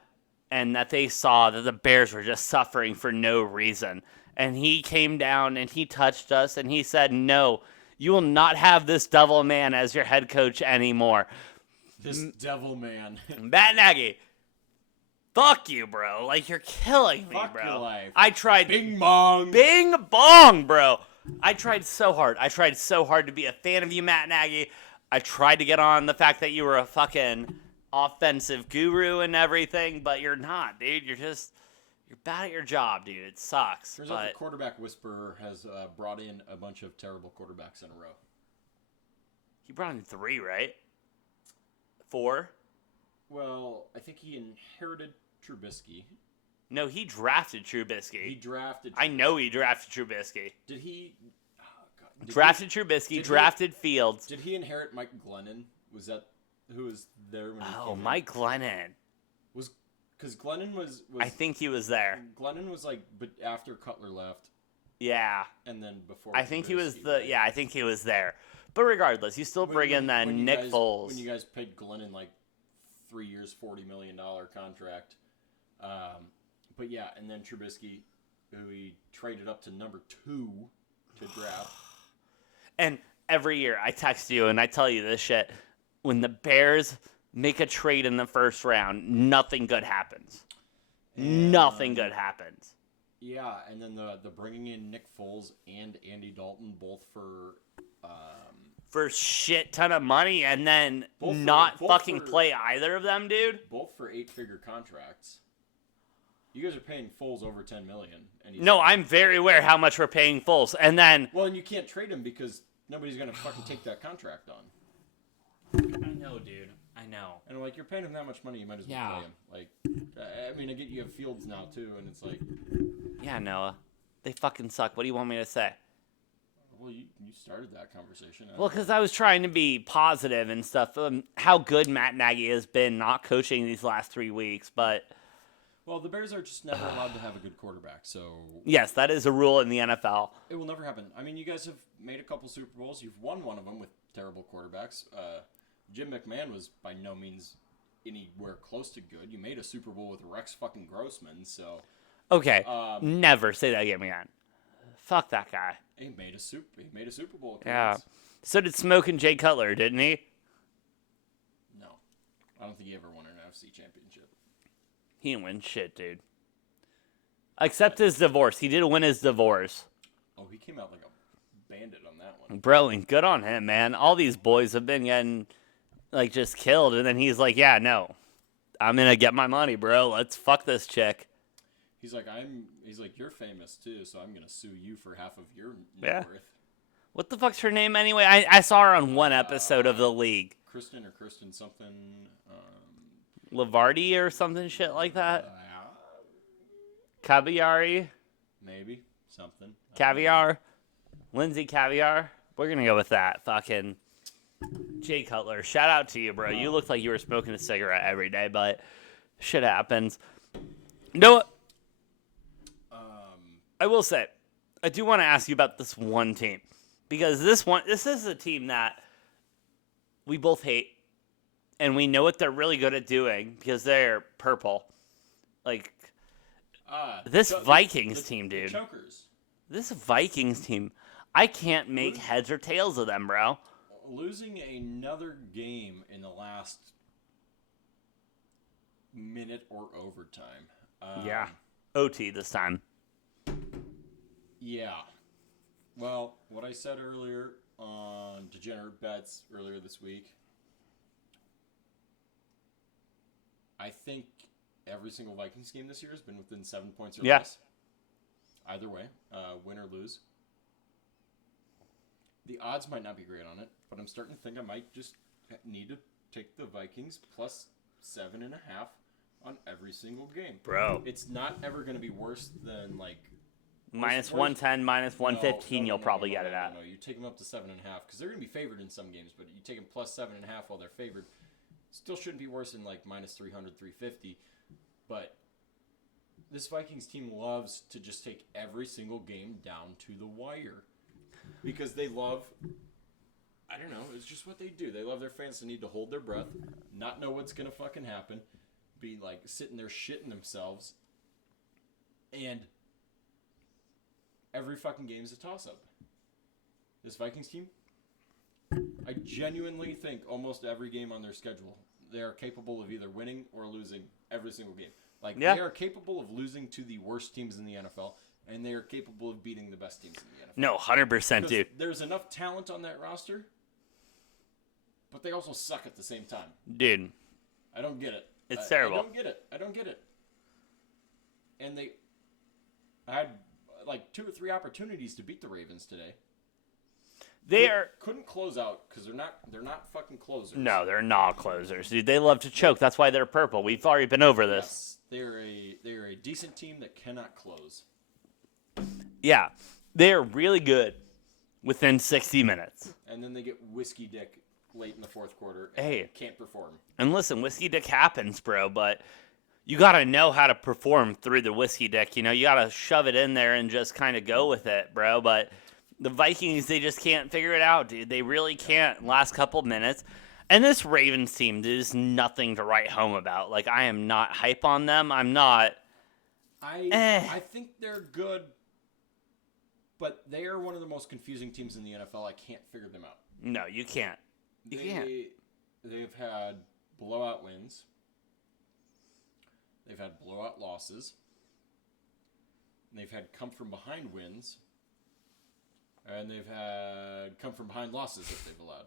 and that they saw that the Bears were just suffering for no reason. And he came down and he touched us and he said, no, you will not have this devil man as your head coach anymore. This devil man. Matt Nagy. Fuck you, bro. Like, you're killing me, Fuck bro. your life. I tried. Bing bong. Bing bong, bro. I tried so hard. I tried so hard to be a fan of you, Matt Nagy. I tried to get on the fact that you were a fucking offensive guru and everything, but you're not, dude. You're bad at your job, dude. It sucks. Turns out the quarterback whisperer has brought in a bunch of terrible quarterbacks in a row. He brought in 3, right? 4? Well, I think he inherited Trubisky. No, he drafted Trubisky. I know he drafted Trubisky. Did he? Oh, God. Trubisky, drafted Fields. Did he inherit Mike Glennon? Was that who was there when he came in? Mike Glennon. Because Glennon was... I think he was there. Glennon was but after Cutler left. Yeah. And then before... I think he was I think he was there. But regardless, you still bring in that Nick Foles. When you guys paid Glennon 3 years, $40 million contract. But yeah, and then Trubisky, who he traded up to number 2 to draft. And every year I text you and I tell you this shit. When the Bears make a trade in the first round, nothing good happens. Nothing good happens. Yeah, and then the bringing in Nick Foles and Andy Dalton, both for shit ton of money, and then not fucking play either of them, dude. Both for 8-figure contracts. You guys are paying Foles over $10 million. No, I'm very aware how much we're paying Foles, and then... Well, and you can't trade him because nobody's going to fucking take that contract on. I know, dude. I know. And you're paying him that much money, you might as well play him. I get you have Fields now, too, and it's Yeah, Noah. They fucking suck. What do you want me to say? Well, you started that conversation. Well, because I was trying to be positive and stuff. How good Matt Nagy has been not coaching these last 3 weeks, but... Well, the Bears are just never allowed to have a good quarterback, so... Yes, that is a rule in the NFL. It will never happen. I mean, you guys have made a couple Super Bowls. You've won one of them with terrible quarterbacks. Jim McMahon was by no means anywhere close to good. You made a Super Bowl with Rex fucking Grossman, so... Okay, never say that again, man. Fuck that guy. He made a Super Bowl appearance. Yeah. So did Smoking Jay Cutler, didn't he? No. I don't think he ever won an NFC championship. He didn't win shit, dude. Except his divorce. He did win his divorce. Oh, he came out like a bandit on that one. Bro, and good on him, man. All these boys have been getting, like, just killed. And then he's like, yeah, no. I'm going to get my money, bro. Let's fuck this chick. He's like, you're famous, too, so I'm going to sue you for half of your net Yeah. worth. What the fuck's her name anyway? I saw her on one episode of The League. Kristen something. Lavardi or something shit like that? Caviari? Maybe. Something. Caviar? Lindsay Caviar? We're going to go with that. Fucking Jay Cutler. Shout out to you, bro. You looked like you were smoking a cigarette every day, but shit happens. You know what? I will say, I do want to ask you about this one team. Because this is a team that we both hate. And we know what they're really good at doing because they're purple. Like, this Vikings team, dude. The chokers. This Vikings team, I can't make heads or tails of them, bro. Losing another game in the last minute or overtime. Yeah. OT this time. Yeah. Well, what I said earlier on Degenerate Bets earlier this week, I think every single Vikings game this year has been within 7 points or less. Either way, win or lose. The odds might not be great on it, but I'm starting to think I might just need to take the Vikings plus 7.5 on every single game. Bro. It's not ever going to be worse than like... Minus 110, minus 115, you'll probably get it at. No, you take them up to 7.5 because they're going to be favored in some games, but you take them plus 7.5 while they're favored. Still shouldn't be worse than like minus 300, 350. But this Vikings team loves to just take every single game down to the wire because they love, I don't know, it's just what they do. They love their fans to need to hold their breath, not know what's going to fucking happen, be like sitting there shitting themselves, and every fucking game is a toss-up. This Vikings team, I genuinely think almost every game on their schedule, they are capable of either winning or losing every single game. Like, They are capable of losing to the worst teams in the NFL, and they are capable of beating the best teams in the NFL. No, 100%, dude. There's enough talent on that roster, but they also suck at the same time. Dude. I don't get it. It's terrible. I don't get it. And I had like 2 or 3 opportunities to beat the Ravens today. Couldn't close out because they're not fucking closers. No, they're not closers, dude. They love to choke. That's why they're purple. We've already been over this. Yes, they're a decent team that cannot close. Yeah, they're really good within 60 minutes. And then they get whiskey dick late in the fourth quarter and can't perform. And listen, whiskey dick happens, bro, but you got to know how to perform through the whiskey dick. You know, you got to shove it in there and just kind of go with it, bro. But the Vikings, they just can't figure it out, dude. They really can't. Last couple minutes. And this Ravens team, there's nothing to write home about. Like, I am not hype on them. I'm not. I think they're good, but they are one of the most confusing teams in the NFL. I can't figure them out. No, you can't. You can't. They've had blowout wins. They've had blowout losses. They've had come-from-behind wins. And they've had come-from-behind losses that they've allowed.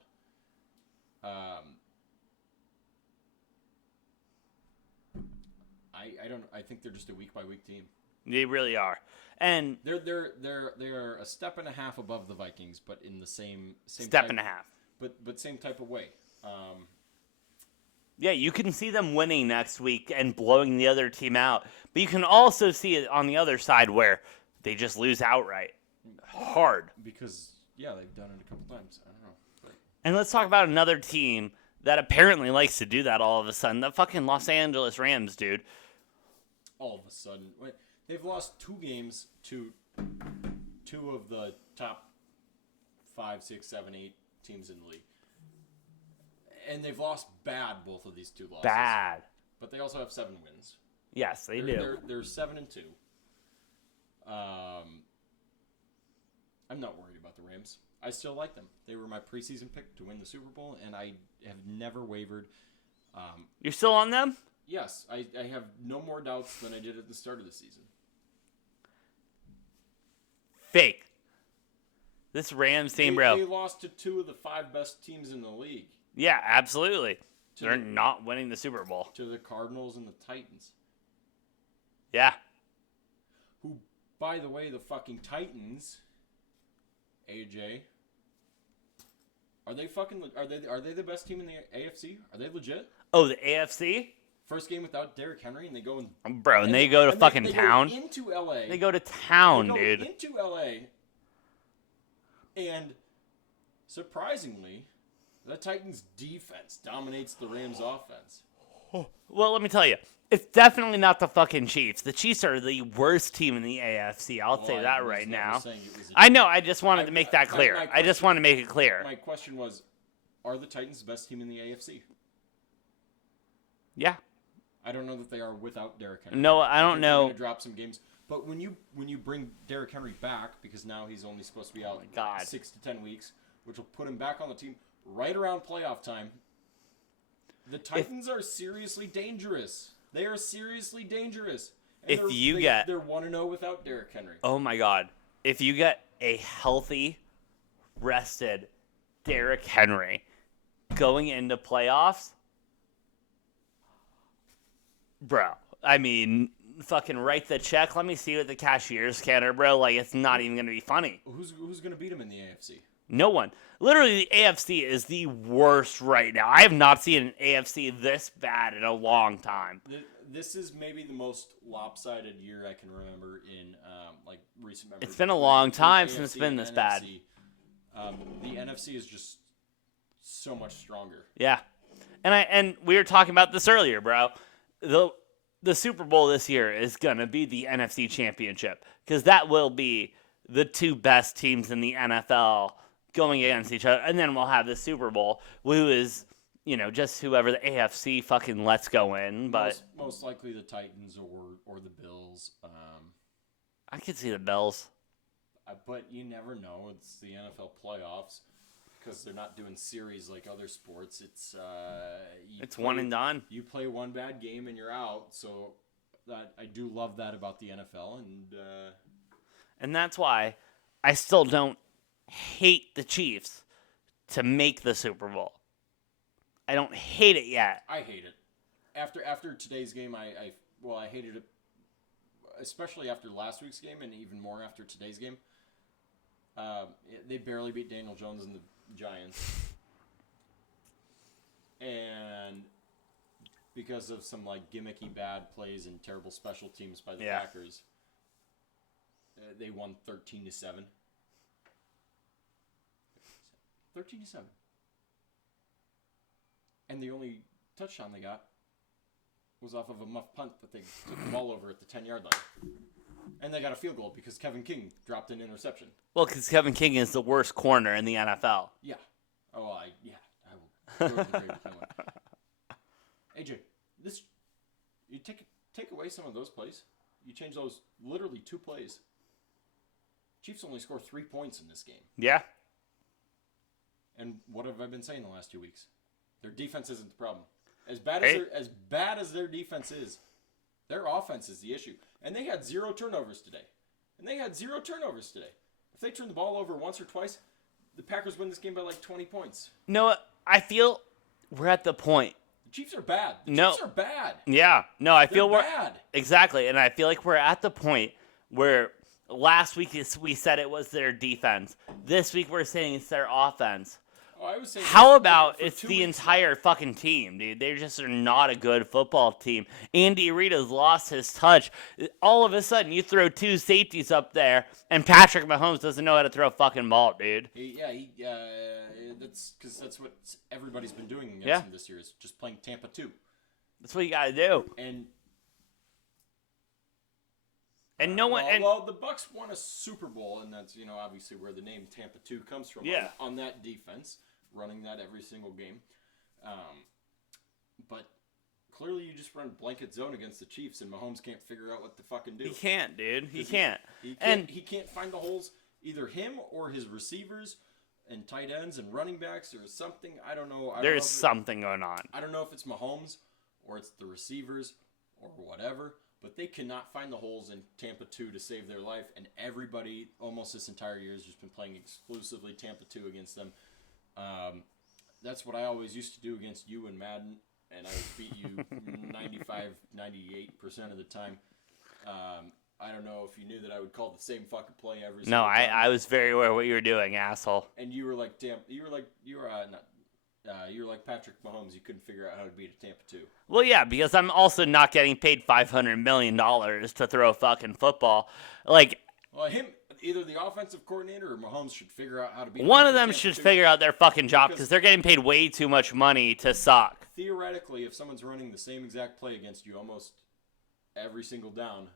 I think they're just a week-by-week team. They really are. And they're a step and a half above the Vikings, but in the same step type, and a half. But same type of way. Yeah, you can see them winning next week and blowing the other team out. But you can also see it on the other side where they just lose outright. Hard. Because, yeah, they've done it a couple times. I don't know. But... And let's talk about another team that apparently likes to do that all of a sudden. The fucking Los Angeles Rams, dude. All of a sudden. They've lost 2 games to 2 of the top 5, 6, 7, 8 teams in the league. And they've lost bad, both of these 2 losses. Bad. But they also have 7 wins. Yes, they do. They're 7-2. I'm not worried about the Rams. I still like them. They were my preseason pick to win the Super Bowl, and I have never wavered. You're still on them? Yes, I have no more doubts than I did at the start of the season. Fake. This Rams team, bro. They lost to 2 of the 5 best teams in the league. Yeah, absolutely. They're not winning the Super Bowl. To the Cardinals and the Titans. Yeah. Who, by the way, the fucking Titans, AJ, are they the best team in the AFC? Are they legit? Oh, the AFC? First game without Derrick Henry, and they go and bro, and they go to fucking they town. Go into LA. They go to town, dude. Into LA, and surprisingly, the Titans' defense dominates the Rams' offense. Well, let me tell you, it's definitely not the fucking Chiefs. The Chiefs are the worst team in the AFC. I'll say that right now. I know. I just wanted to make that clear. I just wanted to make it clear. My question was, are the Titans the best team in the AFC? Yeah. I don't know that they are without Derrick Henry. No, I don't know. They're going to drop some games. But when you bring Derrick Henry back, because now he's only supposed to be out 6 to 10 weeks, which will put him back on the team right around playoff time, the Titans are seriously dangerous. They are seriously dangerous. And they're 1-0 without Derrick Henry. Oh my God. If you get a healthy, rested Derrick Henry going into playoffs, bro, I mean, fucking write the check. Let me see what the cashier's counter, bro. Like, it's not even going to be funny. Who's going to beat him in the AFC? No one. Literally, the AFC is the worst right now. I have not seen an AFC this bad in a long time. This is maybe the most lopsided year I can remember in recent memory. It's been a long time since it's been this bad. The NFC is just so much stronger. Yeah, and we were talking about this earlier, bro. The Super Bowl this year is gonna be the NFC Championship because that will be the 2 best teams in the NFL going against each other, and then we'll have the Super Bowl, who is, just whoever the AFC fucking lets go in. But most likely the Titans or the Bills. I could see the Bills. But you never know. It's the NFL playoffs because they're not doing series like other sports. It's one and done. You play one bad game and you're out. So I do love that about the NFL, and that's why I still don't hate the Chiefs to make the Super Bowl. I don't hate it yet. I hate it. After today's game, I hated it, especially after last week's game, and even more after today's game. They barely beat Daniel Jones and the Giants, and because of some gimmicky bad plays and terrible special teams by the Packers, they won 13-7. 13-7. And the only touchdown they got was off of a muff punt that they took the ball over at the 10-yard line. And they got a field goal because Kevin King dropped an interception. Well, because Kevin King is the worst corner in the NFL. Yeah. I will totally agree with that one. AJ, you take away some of those plays. You change those literally 2 plays. Chiefs only score 3 points in this game. Yeah. And what have I been saying the last 2 weeks? Their defense isn't the problem. As bad as their defense is, their offense is the issue. And they had 0 turnovers today. If they turn the ball over once or twice, the Packers win this game by 20 points. No, I feel we're at the point. The Chiefs are bad. Chiefs are bad. Yeah. No, I feel we're bad. Exactly. And I feel like we're at the point where last week we said it was their defense. This week we're saying it's their offense. Oh, I was saying how about it's the entire fucking team, dude? They just are not a good football team. Andy Reid has lost his touch. All of a sudden, you throw 2 safeties up there, and Patrick Mahomes doesn't know how to throw a fucking ball, dude. That's because that's what everybody's been doing against him this year is just playing Tampa 2. That's what you got to do. And no one. Well, the Bucs won a Super Bowl, and that's obviously where the name Tampa 2 comes from. Yeah. On that defense, running that every single game, but clearly you just run blanket zone against the Chiefs, and Mahomes can't figure out what to fucking do. He can't, dude. He can't. He can't find the holes. either him or his receivers and tight ends and running backs or something. I don't know. There's something going on. I don't know if it's Mahomes or it's the receivers or whatever, but they cannot find the holes in Tampa 2 to save their life, and everybody almost this entire year has just been playing exclusively Tampa 2 against them. That's what I always used to do against you in Madden, and I would beat you 95, 98% of the time. I don't know if you knew that I would call the same fucking play every single time. No, I was very aware of what you were doing, asshole. And you were like Patrick Mahomes. You couldn't figure out how to beat a Tampa 2. Well, yeah, because I'm also not getting paid $500 million to throw a fucking football. Like, well, either the offensive coordinator or Mahomes should figure out how to beat. One of them should figure out their fucking job because they're getting paid way too much money to suck. Theoretically, if someone's running the same exact play against you almost every single down,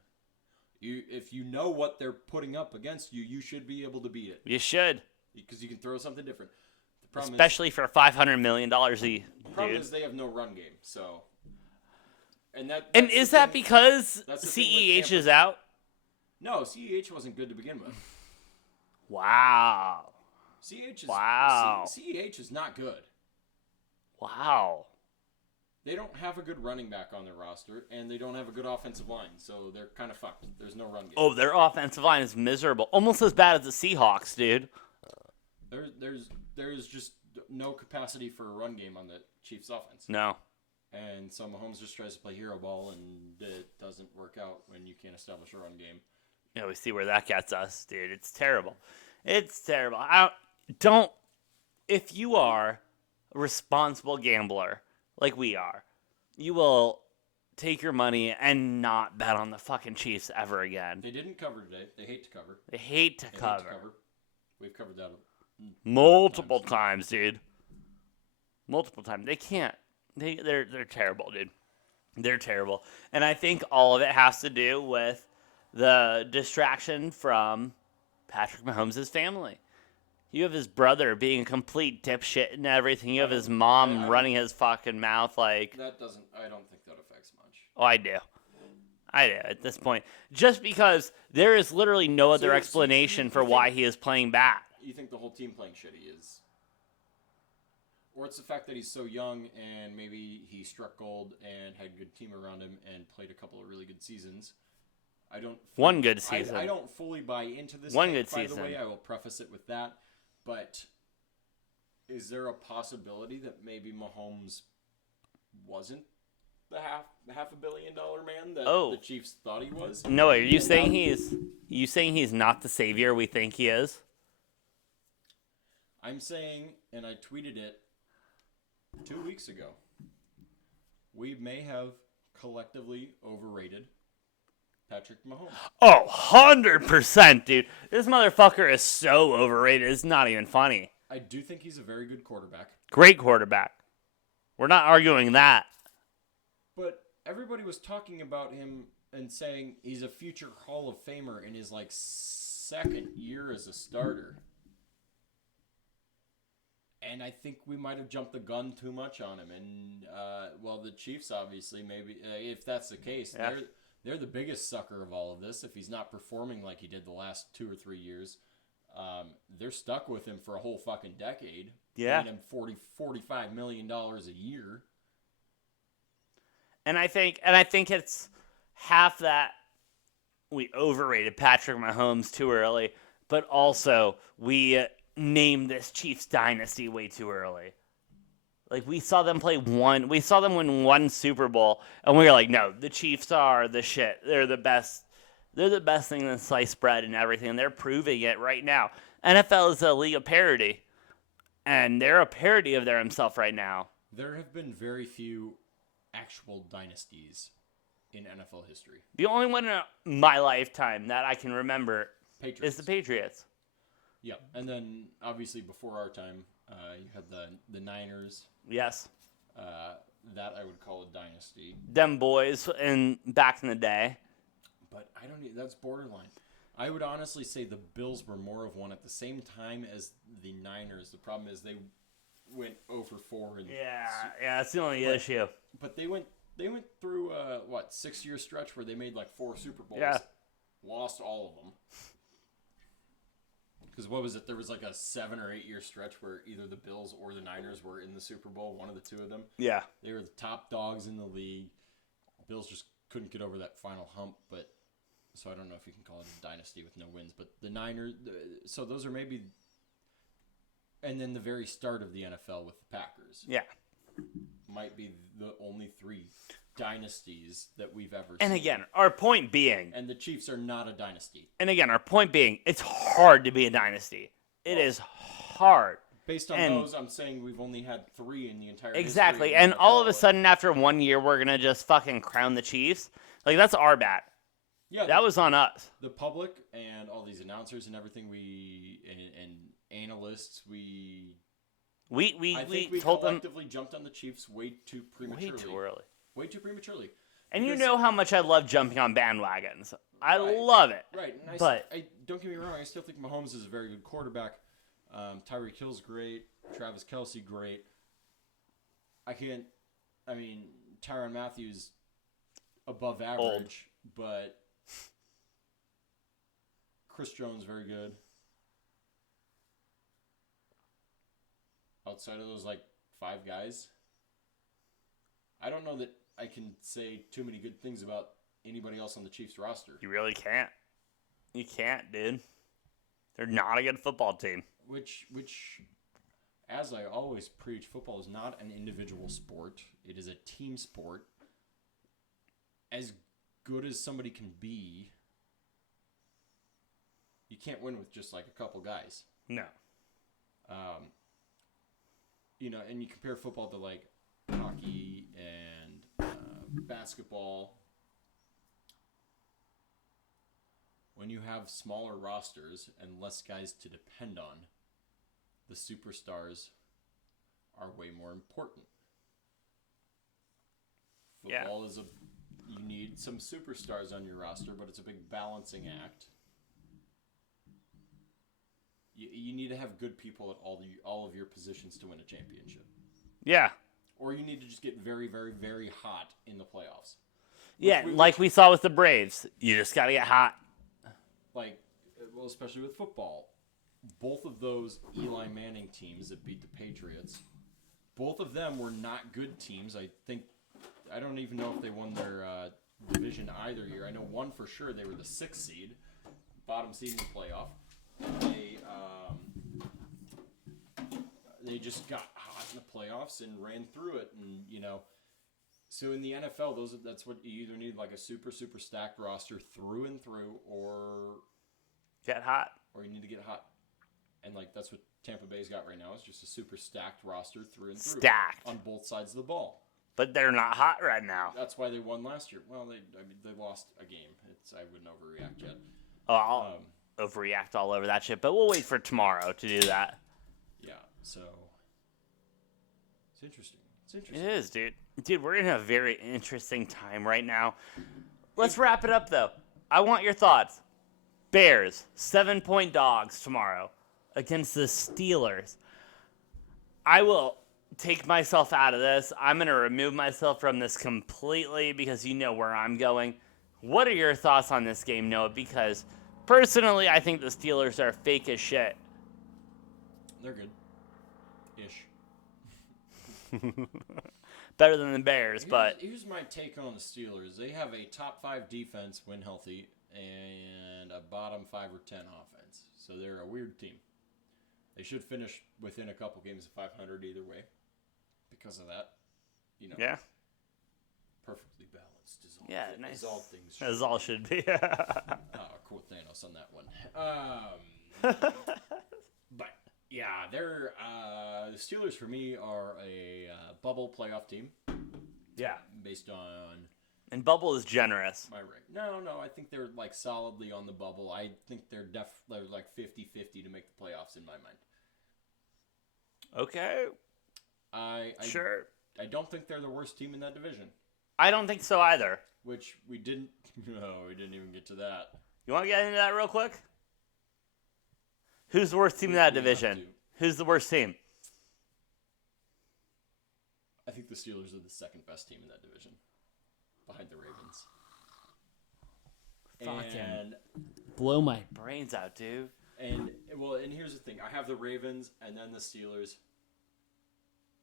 if you know what they're putting up against you, you should be able to beat it. You should. Because you can throw something different. Especially for $500 million. The problem is they have no run game, so. And is that because CEH is out? No, CEH wasn't good to begin with. Wow. CEH is not good. Wow. They don't have a good running back on their roster, and they don't have a good offensive line, so they're kind of fucked. There's no run game. Oh, their offensive line is miserable. Almost as bad as the Seahawks, dude. There's just no capacity for a run game on the Chiefs' offense. No. And so Mahomes just tries to play hero ball, and it doesn't work out when you can't establish a run game. Yeah, we see where that gets us, dude. It's terrible. It's terrible. If you are a responsible gambler like we are, you will take your money and not bet on the fucking Chiefs ever again. They didn't cover today. They hate to cover. They hate to cover. We've covered that multiple times, dude. Multiple times. They can't. They're terrible, dude. They're terrible. And I think all of it has to do with the distraction from Patrick Mahomes' family. You have his brother being a complete dipshit and everything. You have his mom running his fucking mouth like... I don't think that affects much. Oh, I do. At this point. Just because there is literally no other explanation for why he is playing bad. You think the whole team playing shitty is... Or it's the fact that he's so young and maybe he struck gold and had a good team around him and played a couple of really good seasons. One good season. I don't fully buy into this. One good season. By the way, I will preface it with that. But is there a possibility that maybe Mahomes wasn't the half $500 million man that the Chiefs thought he was? No, are you saying he's not the savior we think he is? I'm saying, and I tweeted it 2 weeks ago, we may have collectively overrated Patrick Mahomes. Oh, 100%, dude. This motherfucker is so overrated. It's not even funny. I do think he's a very good quarterback. Great quarterback. We're not arguing that. But everybody was talking about him and saying he's a future Hall of Famer in his second year as a starter. And I think we might have jumped the gun too much on him. And, the Chiefs obviously, maybe, if that's the case, they're the biggest sucker of all of this. If he's not performing like he did the last 2 or 3 years, they're stuck with him for a whole fucking decade. Yeah. Paying him $45 million a year. And I think it's half that we overrated Patrick Mahomes too early, but also we named this Chiefs dynasty way too early. Like, we saw them win one Super Bowl, and we were like, no, the Chiefs are the shit. They're the best. They're the best thing in sliced bread and everything, and they're proving it right now. NFL is a league of parody, and they're a parody of themselves right now. There have been very few actual dynasties in NFL history. The only one in my lifetime that I can remember is the Patriots. Yeah, and then, obviously, before our time, you had the Niners. Yes. That I would call a dynasty. Them boys back in the day. But that's borderline. I would honestly say the Bills were more of one at the same time as the Niners. The problem is they went 0 for 4. Yeah, that's the only issue. But they went through, 6-year stretch where they made 4 Super Bowls. Yeah. Lost all of them. Because what was it? There was like a 7 or 8 year stretch where either the Bills or the Niners were in the Super Bowl. One of the two of them. Yeah. They were the top dogs in the league. Bills just couldn't get over that final hump, but so I don't know if you can call it a dynasty with no wins. But the Niners, so those are maybe, and then the very start of the NFL with the Packers. Yeah. Might be the only 3 dynasties that we've ever seen. And again, our point being, And the Chiefs are not a dynasty. it's hard to be a dynasty. It is hard. Based on those, I'm saying we've only had 3 in the entire Exactly. history of And the all of a NFL. sudden, after 1 year, we're going to just fucking crown the Chiefs. Like, that's our bad. Yeah, That was on us. the public and all these announcers and everything and analysts, I think we told them collectively jumped on the Chiefs way too prematurely. way too early. Way too prematurely. And you Because- know how much I love jumping on bandwagons. I Right. love it. Right. And But- I don't get me wrong, I still think Mahomes is a very good quarterback. Tyreek Hill's great. Travis Kelce, great. Tyrann Matthews, above average, but Chris Jones, very good. Outside of those, 5 guys, I don't know that I can say too many good things about anybody else on the Chiefs roster. You really can't. You can't, dude. They're not a good football team. Which, as I always preach, football is not an individual sport. It is a team sport. As good as somebody can be, you can't win with just a couple guys. No. And you compare football to hockey and basketball. When you have smaller rosters and less guys to depend on, the superstars are way more important. Football is you need some superstars on your roster, but it's a big balancing act. You need to have good people at all of your positions to win a championship. Yeah. Or you need to just get very, very, very hot in the playoffs. Yeah, like we saw with the Braves. You just got to get hot. Especially with football. Both of those Eli Manning teams that beat the Patriots, both of them were not good teams. I don't even know if they won their division either year. I know one for sure. They were the 6th seed, bottom seed in the playoff. They just got hot in the playoffs and ran through it, and so in the NFL, that's what you either need, a super stacked roster through and through, or Get hot. Or you need to get hot, and that's what Tampa Bay's got right now. Is just a super stacked roster through and through, Stacked on both sides of the ball. But they're not hot right now. That's why they won last year. Well, they lost a game. I wouldn't overreact yet. Oh, I'll overreact all over that shit, but we'll wait for tomorrow to do that. Yeah, so it's interesting. It is, dude. Dude, we're in a very interesting time right now. Let's wrap it up, though. I want your thoughts. Bears, 7-point dogs tomorrow against the Steelers. I will take myself out of this. I'm going to remove myself from this completely because you know where I'm going. What are your thoughts on this game, Noah? Because personally, I think the Steelers are fake as shit. They're good. Ish. Better than the Bears, but here's my take on the Steelers. They have a top 5 defense when healthy and a bottom 5 or 10 offense. So they're a weird team. They should finish within a couple games of 500 either way. Because of that, yeah, perfectly balanced is all. Yeah, nice. Is all things. As all should be. Quote Thanos on that one. But yeah, they're the Steelers for me are a bubble playoff team. Yeah. Based on And bubble is generous. my rank. No, I think they're solidly on the bubble. I think they're definitely 50-50 to make the playoffs in my mind. Okay. Sure. I don't think they're the worst team in that division. I don't think so either. Which we didn't. No, we didn't even get to that. You want to get into that real quick? Who's the worst team in that We have division? to. Who's the worst team? I think the Steelers are the second best team in that division, behind the Ravens. Fucking And blow my brains out, dude. And here's the thing: I have the Ravens, and then the Steelers,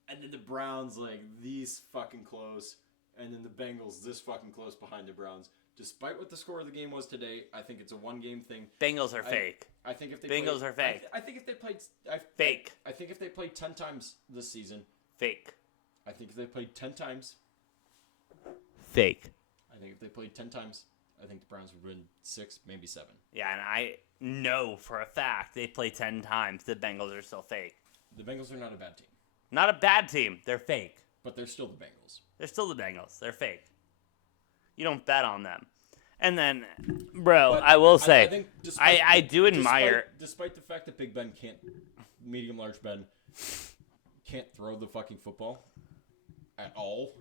and then the Browns like these fucking close, and then the Bengals this fucking close behind the Browns. Despite what the score of the game was today, I think it's a one-game thing. Bengals are fake. I think if they Bengals are fake. I think if they played Fake. I think if they played 10 times this season, Fake. I think if they played 10 times, Fake. I think if they played 10 times, I think the Browns would win 6, maybe 7. Yeah, and I know for a fact they play 10 times. The Bengals are still fake. The Bengals are not a bad team, Not a bad team. They're fake. but they're still the Bengals. They're still the Bengals. They're fake. You don't bet on them. And then, bro, But I will say, I think despite, I do admire. despite the fact that Big Ben medium-large Ben can't throw the fucking football at all.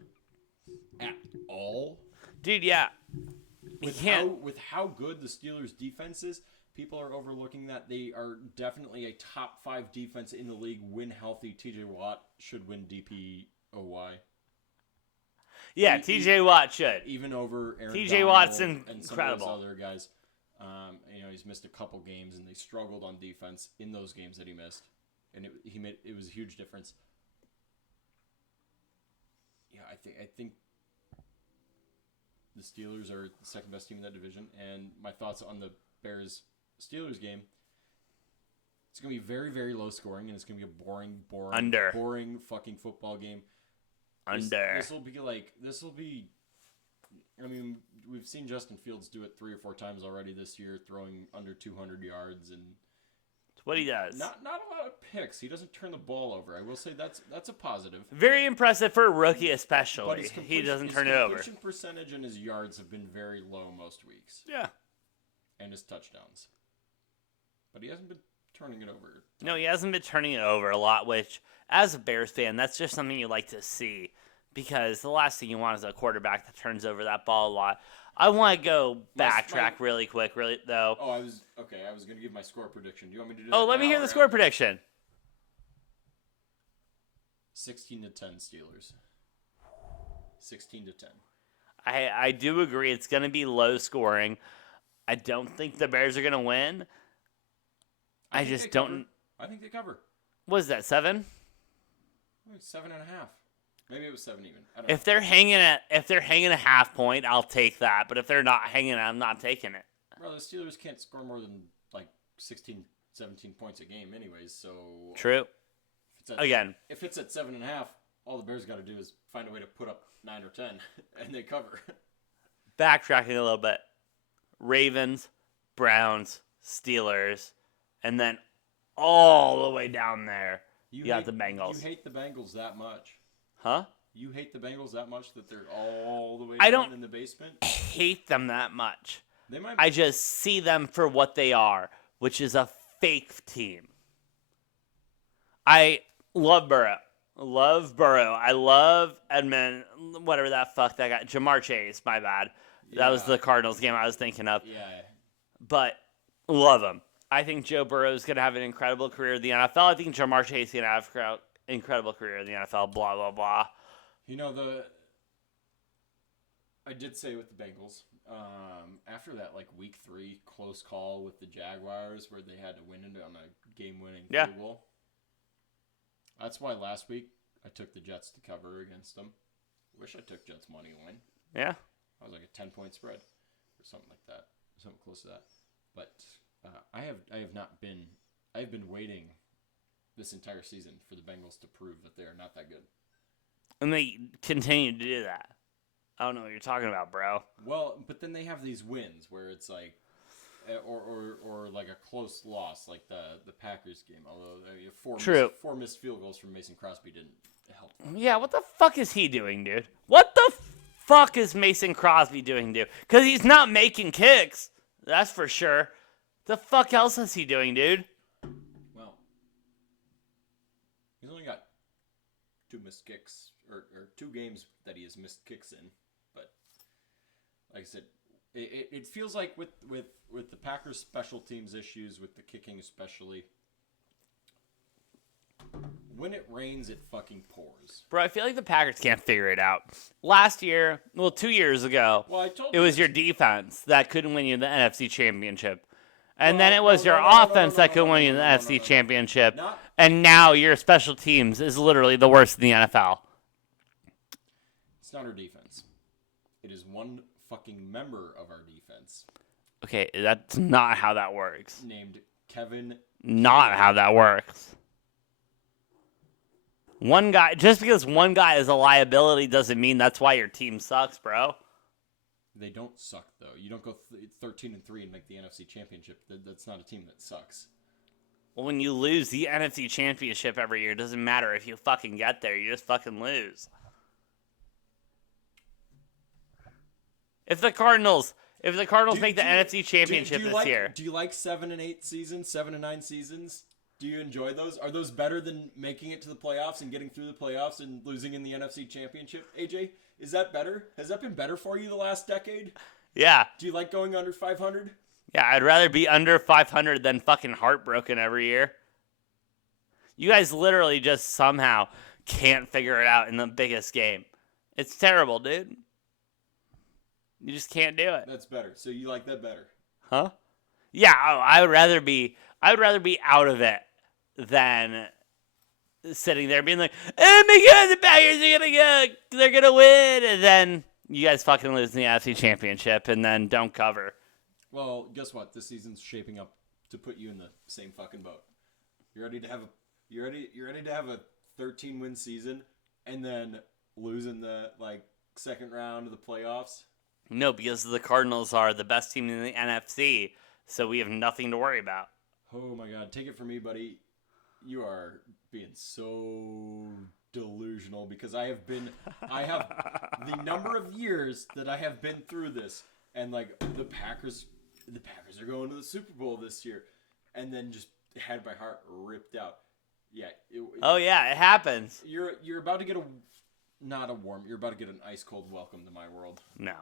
Dude, yeah. He can't. With how good the Steelers' defense is, people are overlooking that they are definitely a top 5 defense in the league. When healthy, TJ Watt should win DPOY. Yeah, TJ Watt should. Even over Aaron TJ Donald and incredible. some of those other guys. He's missed a couple games, and they struggled on defense in those games that he missed, and it was a huge difference. Yeah, I think the Steelers are the second best team in that division, and my thoughts on the Bears-Steelers game. It's gonna be very, very low scoring, and it's gonna be a boring fucking football game. This will be. I mean, we've seen Justin Fields do it 3 or 4 times already this year, throwing under 200 yards, and It's what he does. not a lot of picks. He doesn't turn the ball over. I will say that's a positive. Very impressive for a rookie, But especially. He doesn't turn it over. His completion percentage and his yards have been very low most weeks, Yeah. and his touchdowns. But he hasn't been turning it over. No, he hasn't been turning it over a lot, which, as a Bears fan, that's just something you like to see. Because the last thing you want is a quarterback that turns over that ball a lot. I want to go backtrack really quick, though. Oh, I was going to give my score prediction. Do you want me to do that? Oh, let me hear the score prediction. 16-10 Steelers. 16-10. I do agree it's going to be low scoring. I don't think the Bears are going to win. I just don't. I think they cover. What is that, 7? 7.5. Maybe it was 7 even. I don't If they're hanging a half point, I'll take that. But if they're not hanging it, I'm not taking it. Bro, the Steelers can't score more than like 16, 17 points a game anyways, so... True. If it's at 7.5, all the Bears got to do is find a way to put up 9 or 10, and they cover. Backtracking a little bit. Ravens, Browns, Steelers, and then all the way down there, you got the Bengals. You hate the Bengals that much. Huh? You hate the Bengals that much that they're all the way I down don't in the basement? hate them that much. They might I just see them for what they are, which is a fake team. I love Burrow. I love Edmund, whatever that fuck that guy. Jamar Chase, my bad. That was the Cardinals game I was thinking of. Yeah. But love him. I think Joe Burrow is going to have an incredible career in the NFL. I think Jamar Chase is going to have an incredible career in the NFL, blah, blah, blah. You know, I did say with the Bengals, after that, like, week 3 close call with the Jaguars where they had to win it on a game-winning field goal. That's why last week I took the Jets to cover against them. Wish I took Jets money line. Yeah. I was like a 10-point spread or something like that, something close to that. But I've been waiting this entire season for the Bengals to prove that they are not that good. And they continue to do that. I don't know what you're talking about, bro. Well, but then they have these wins where it's like, or like a close loss, like the Packers game. Although four missed field goals from Mason Crosby didn't help. Yeah, what the fuck is he doing, dude? What the fuck is Mason Crosby doing, dude? Because he's not making kicks. That's for sure. The fuck else is he doing, dude? Well, he's only got 2 missed kicks, or 2 games that he has missed kicks in. But like I said, it feels like with the Packers' special teams issues, with the kicking especially, when it rains, it fucking pours. Bro, I feel like the Packers can't figure it out. Last year, 2 years ago, it was your defense that couldn't win you the NFC Championship. And then it was your offense that could win you the NFC Championship. Not- And now your special teams is literally the worst in the NFL. It's not our defense. It is one fucking member of our defense Okay, that's not how that works. named Kevin. Not how that works. One guy, just because one guy is a liability doesn't mean that's why your team sucks, bro. They don't suck though. You don't go 13-3 and make the NFC Championship. That's not a team that sucks. Well, when you lose the NFC Championship every year, it doesn't matter if you fucking get there. You just fucking lose. If the Cardinals make the NFC Championship this year. Do you like 7 and 8 seasons, 7 and 9 seasons? Do you enjoy those? Are those better than making it to the playoffs and getting through the playoffs and losing in the NFC Championship? AJ, is that better? Has that been better for you the last decade? Yeah. Do you like going under 500? Yeah, I'd rather be under 500 than fucking heartbroken every year. You guys literally just somehow can't figure it out in the biggest game. It's terrible, dude. You just can't do it. That's better. So you like that better? Huh? Yeah, I would rather be out of it than sitting there being like, "Oh my god, the Packers they're gonna win," and then you guys fucking lose in the NFC Championship and then don't cover. Well, guess what? This season's shaping up to put you in the same fucking boat. You're ready to have a 13-win season and then lose in the second round of the playoffs. No, because the Cardinals are the best team in the NFC, so we have nothing to worry about. Oh my god, take it from me, buddy. You are being so delusional because I have the number of years that I have been through this, and the Packers are going to the Super Bowl this year, and then just had my heart ripped out. Yeah. It happens. You're about to get you're about to get an ice cold welcome to my world. No.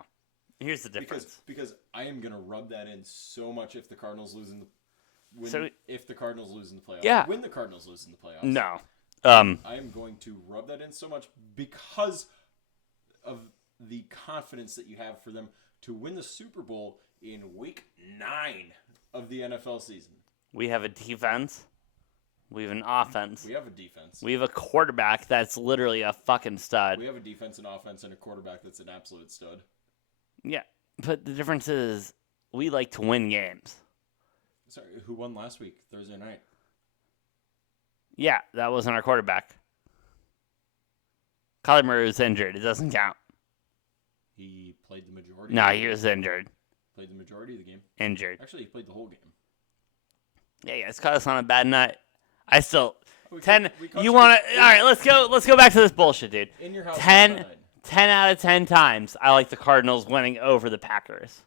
Here's the difference. Because I am gonna rub that in so much if the Cardinals lose in the if the Cardinals lose in the playoffs. Yeah. When the Cardinals lose in the playoffs. No. I am going to rub that in so much because of the confidence that you have for them to win the Super Bowl in week 9 of the NFL season. We have a defense. We have an offense. We have a defense. We have a quarterback that's literally a fucking stud. We have a defense and offense and a quarterback that's an absolute stud. Yeah, but the difference is we like to win games. Sorry, who won last week, Thursday night? Yeah, that wasn't our quarterback. Kyler Murray was injured. It doesn't count. He played the majority. No, he was injured. Played the majority of the game. Injured. Actually, he played the whole game. Yeah, it's caught us on a bad night. I still We 10. caught You want to? All right, let's go. Let's go back to this bullshit, dude. In your house. 10 out of 10 times, I like the Cardinals winning over the Packers.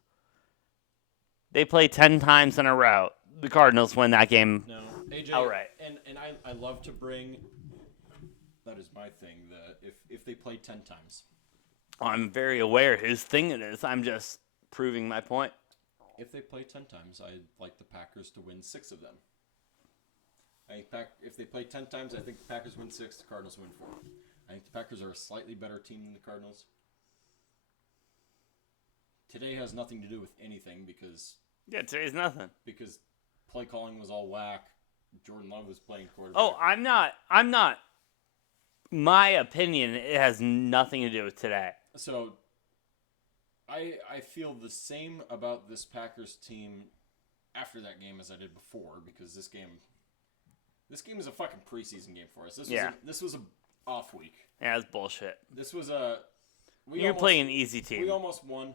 They play 10 times in a row. The Cardinals win that game. No, AJ. Outright. And I love to bring. That is my thing. If they play 10 times. I'm very aware whose thing it is. I'm just proving my point. If they play 10 times, I'd like the Packers to win 6 of them. If they play 10 times, I think the Packers win 6, the Cardinals win 4. I think the Packers are a slightly better team than the Cardinals. Today has nothing to do with anything because... Yeah, today's nothing. Because play calling was all whack. Jordan Love was playing quarterback. Oh, I'm not. My opinion, it has nothing to do with today. So, I feel the same about this Packers team after that game as I did before because this game is a fucking preseason game for us. This was a off week. Yeah, it's bullshit. This was You're playing an easy team. We almost won.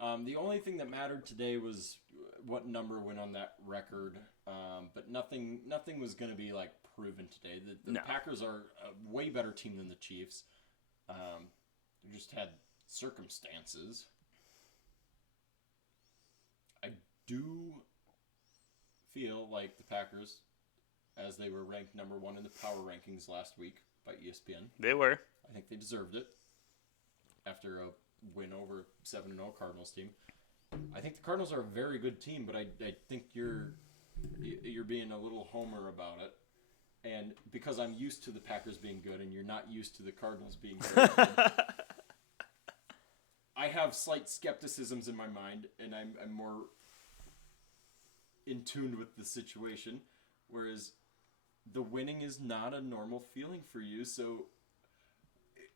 The only thing that mattered today was what number went on that record. But nothing was going to be proven today. The Packers are a way better team than the Chiefs. They just had circumstances. I do feel like the Packers, as they were ranked number 1 in the power rankings last week by ESPN. They were. I think they deserved it after a win over 7-0 Cardinals team. I think the Cardinals are a very good team, but I think you're being a little homer about it. And because I'm used to the Packers being good and you're not used to the Cardinals being good, I have slight skepticisms in my mind, and I'm more in tune with the situation, whereas the winning is not a normal feeling for you. So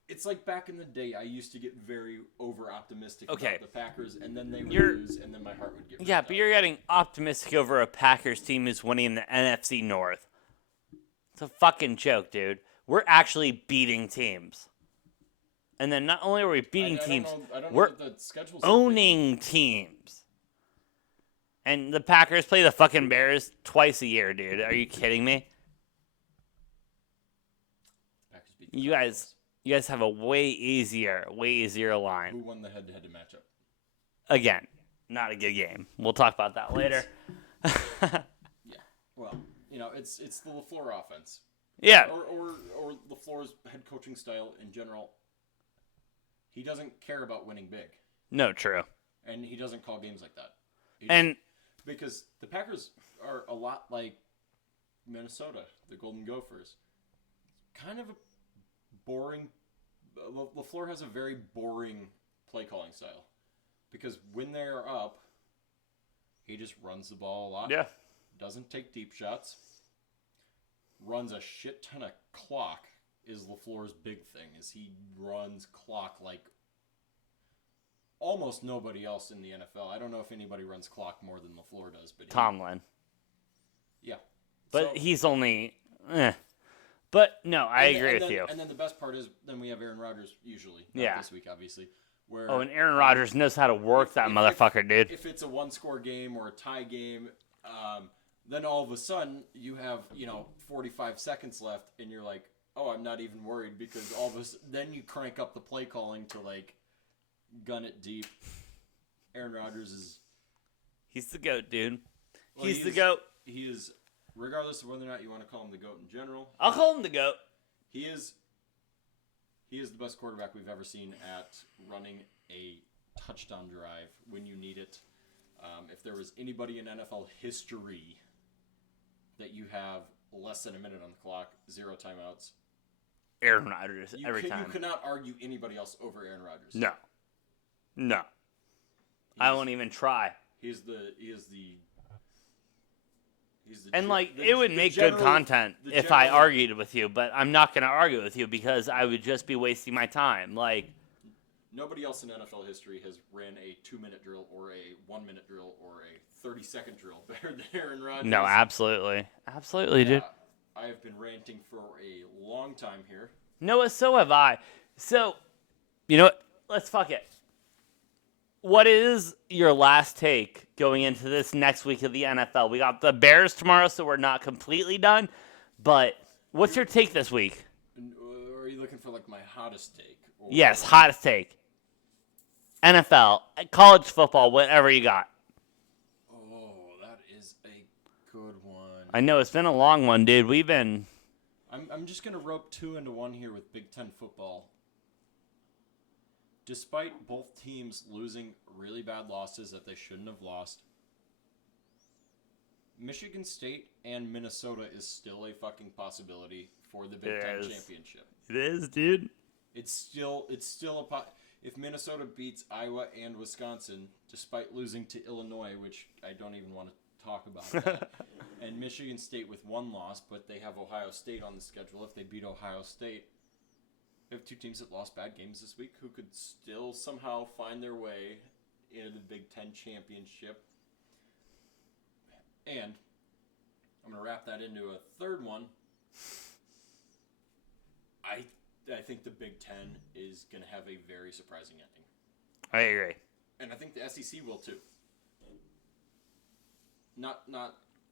it's like back in the day, I used to get very over-optimistic about the Packers, and then they would lose, and then my heart would get ripped out. You're getting optimistic over a Packers team who's winning the NFC North. It's a fucking joke, dude. We're actually beating teams. And then not only are we beating teams, we're owning teams. And the Packers play the fucking Bears twice a year, dude. Are you kidding me? You guys have a way easier line. Who won the head-to-head matchup? Again, not a good game. We'll talk about that later. Yeah. Well, it's the LaFleur offense. Yeah. Or LaFleur's head coaching style in general. He doesn't care about winning big. No, true. And he doesn't call games like that. Because the Packers are a lot like Minnesota, the Golden Gophers. Kind of a boring. LaFleur has a very boring play calling style. Because when they're up, he just runs the ball a lot. Yeah. Doesn't take deep shots. Runs a shit ton of clock is LaFleur's big thing. Is he runs clock like almost nobody else in the NFL. I don't know if anybody runs clock more than LaFleur does, but Tomlin. Yeah. But he's only But no, I agree with you. And then the best part is then we have Aaron Rodgers usually. Not this week, obviously. And Aaron Rodgers knows how to work that motherfucker, dude. If it's a one-score game or a tie game, then all of a sudden you have 45 seconds left, and you're like, oh, I'm not even worried because then you crank up the play calling to like gun it deep. Aaron Rodgers he's the GOAT, dude. Well, he's the GOAT. He is, regardless of whether or not you want to call him the GOAT in general. I'll call him the GOAT. He is the best quarterback we've ever seen at running a touchdown drive when you need it. If there was anybody in NFL history that you have less than a minute on the clock, 0 timeouts. Aaron Rodgers every time. You could not argue anybody else over Aaron Rodgers. No. I won't even try. It would make good content if I argued with you, but I'm not going to argue with you because I would just be wasting my time. Like, nobody else in NFL history has ran a 2-minute drill or a 1-minute drill or a 30-second drill better than Aaron Rodgers. No, absolutely. Absolutely, dude. I have been ranting for a long time here. No, so have I. So, you know what? Let's fuck it. What is your last take going into this next week of the NFL? We got the Bears tomorrow, so we're not completely done. But what's your take this week? Are you looking for like my hottest take? Yes, hottest take. NFL, college football, whatever you got. Oh, that is a good one. I know, it's been a long one, dude. I'm just going to rope 2 into 1 here with Big Ten football. Despite both teams losing really bad losses that they shouldn't have lost, Michigan State and Minnesota is still a fucking possibility for the Big Ten championship. It is, dude. It's still if Minnesota beats Iowa and Wisconsin, despite losing to Illinois, which I don't even want to talk about that, and Michigan State with 1 loss, but they have Ohio State on the schedule. If they beat Ohio State, we have 2 teams that lost bad games this week who could still somehow find their way into the Big Ten championship. And I'm going to wrap that into a third one. I think the Big Ten is going to have a very surprising ending. I agree. And I think the SEC will too. Not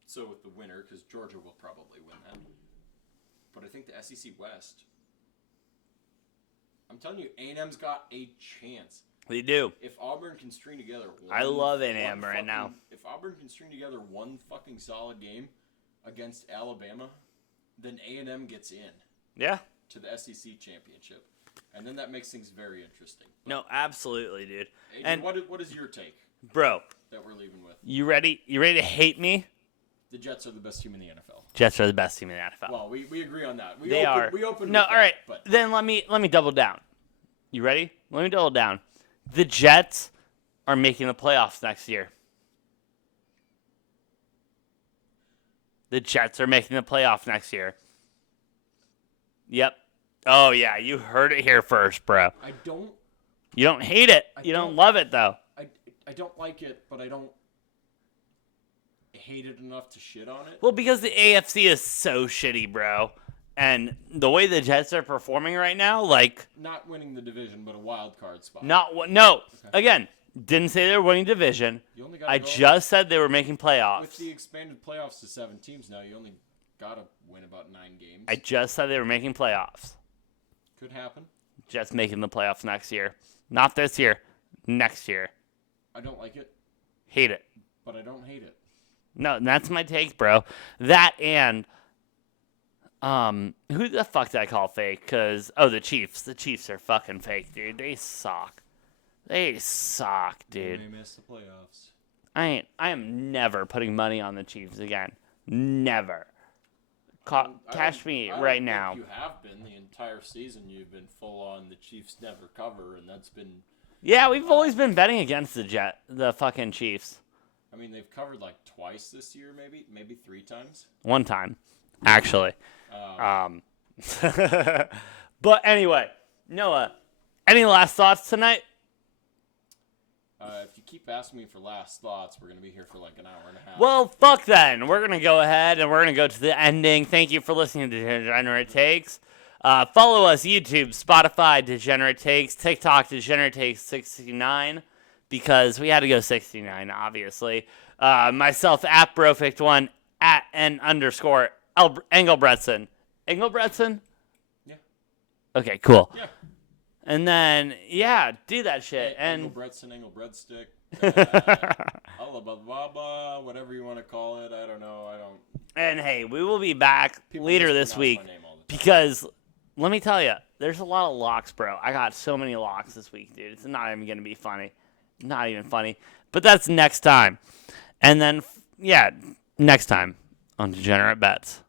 so with the winner, because Georgia will probably win that. But I think the SEC West, I'm telling you, A&M's got a chance. They do. If Auburn can string together I love A&M right now. If Auburn can string together one fucking solid game against Alabama, then A&M gets in. Yeah. To the SEC championship. And then that makes things very interesting. But no, absolutely, dude. Adrian, and what is your take? Bro. That we're leaving with? You ready? You ready to hate me? The Jets are the best team in the NFL. Jets are the best team in the NFL. Well, we agree on that. They are. We opened no, with all right. But then let me double down. You ready? Let me double down. The Jets are making the playoffs next year. The Jets are making the playoff next year. Yep. Oh, yeah, you heard it here first, bro. You don't hate it. You don't love it, though. I don't like it, but I don't hate it enough to shit on it. Well, because the AFC is so shitty, bro. And the way the Jets are performing right now, like... Not winning the division, but a wild card spot. No. Okay. Again, didn't say they were winning division. I just said they were making playoffs. With the expanded playoffs to 7 teams now, you only got to win about 9 games. I just said they were making playoffs. Could happen. Jets making the playoffs next year. Not this year. Next year. I don't like it. Hate it. But I don't hate it. No, that's my take, bro. That and... who the fuck did I call fake? The Chiefs. The Chiefs are fucking fake, dude. They suck. They suck, dude. They may miss the playoffs. I am never putting money on the Chiefs again. Never. Cash me right now. You have been the entire season. You've been full on the Chiefs never cover, and that's been. Yeah, we've always been betting against the fucking Chiefs. I mean, they've covered like twice this year, maybe 3 times. 1 time, actually. But anyway, Noah, any last thoughts tonight? If you keep asking me for last thoughts, we're going to be here for like an hour and a half. Well, fuck then. We're going to go ahead and we're going to go to the ending. Thank you for listening to Degenerate Takes. Follow us, YouTube, Spotify, Degenerate Takes, TikTok, Degenerate Takes 69, because we had to go 69, obviously. Myself, at Brofict1, at _Engelbretson. Engelbretson? Yeah. Okay, cool. Yeah. And then, do that shit. Engelbretson, Engelbreadstick, whatever you want to call it. I don't know. And hey, we will be back later this week my name all the time. because let me tell you, there's a lot of locks, bro. I got so many locks this week, dude. It's not even going to be funny. Not even funny. But that's next time. And then, next time on Degenerate Bets.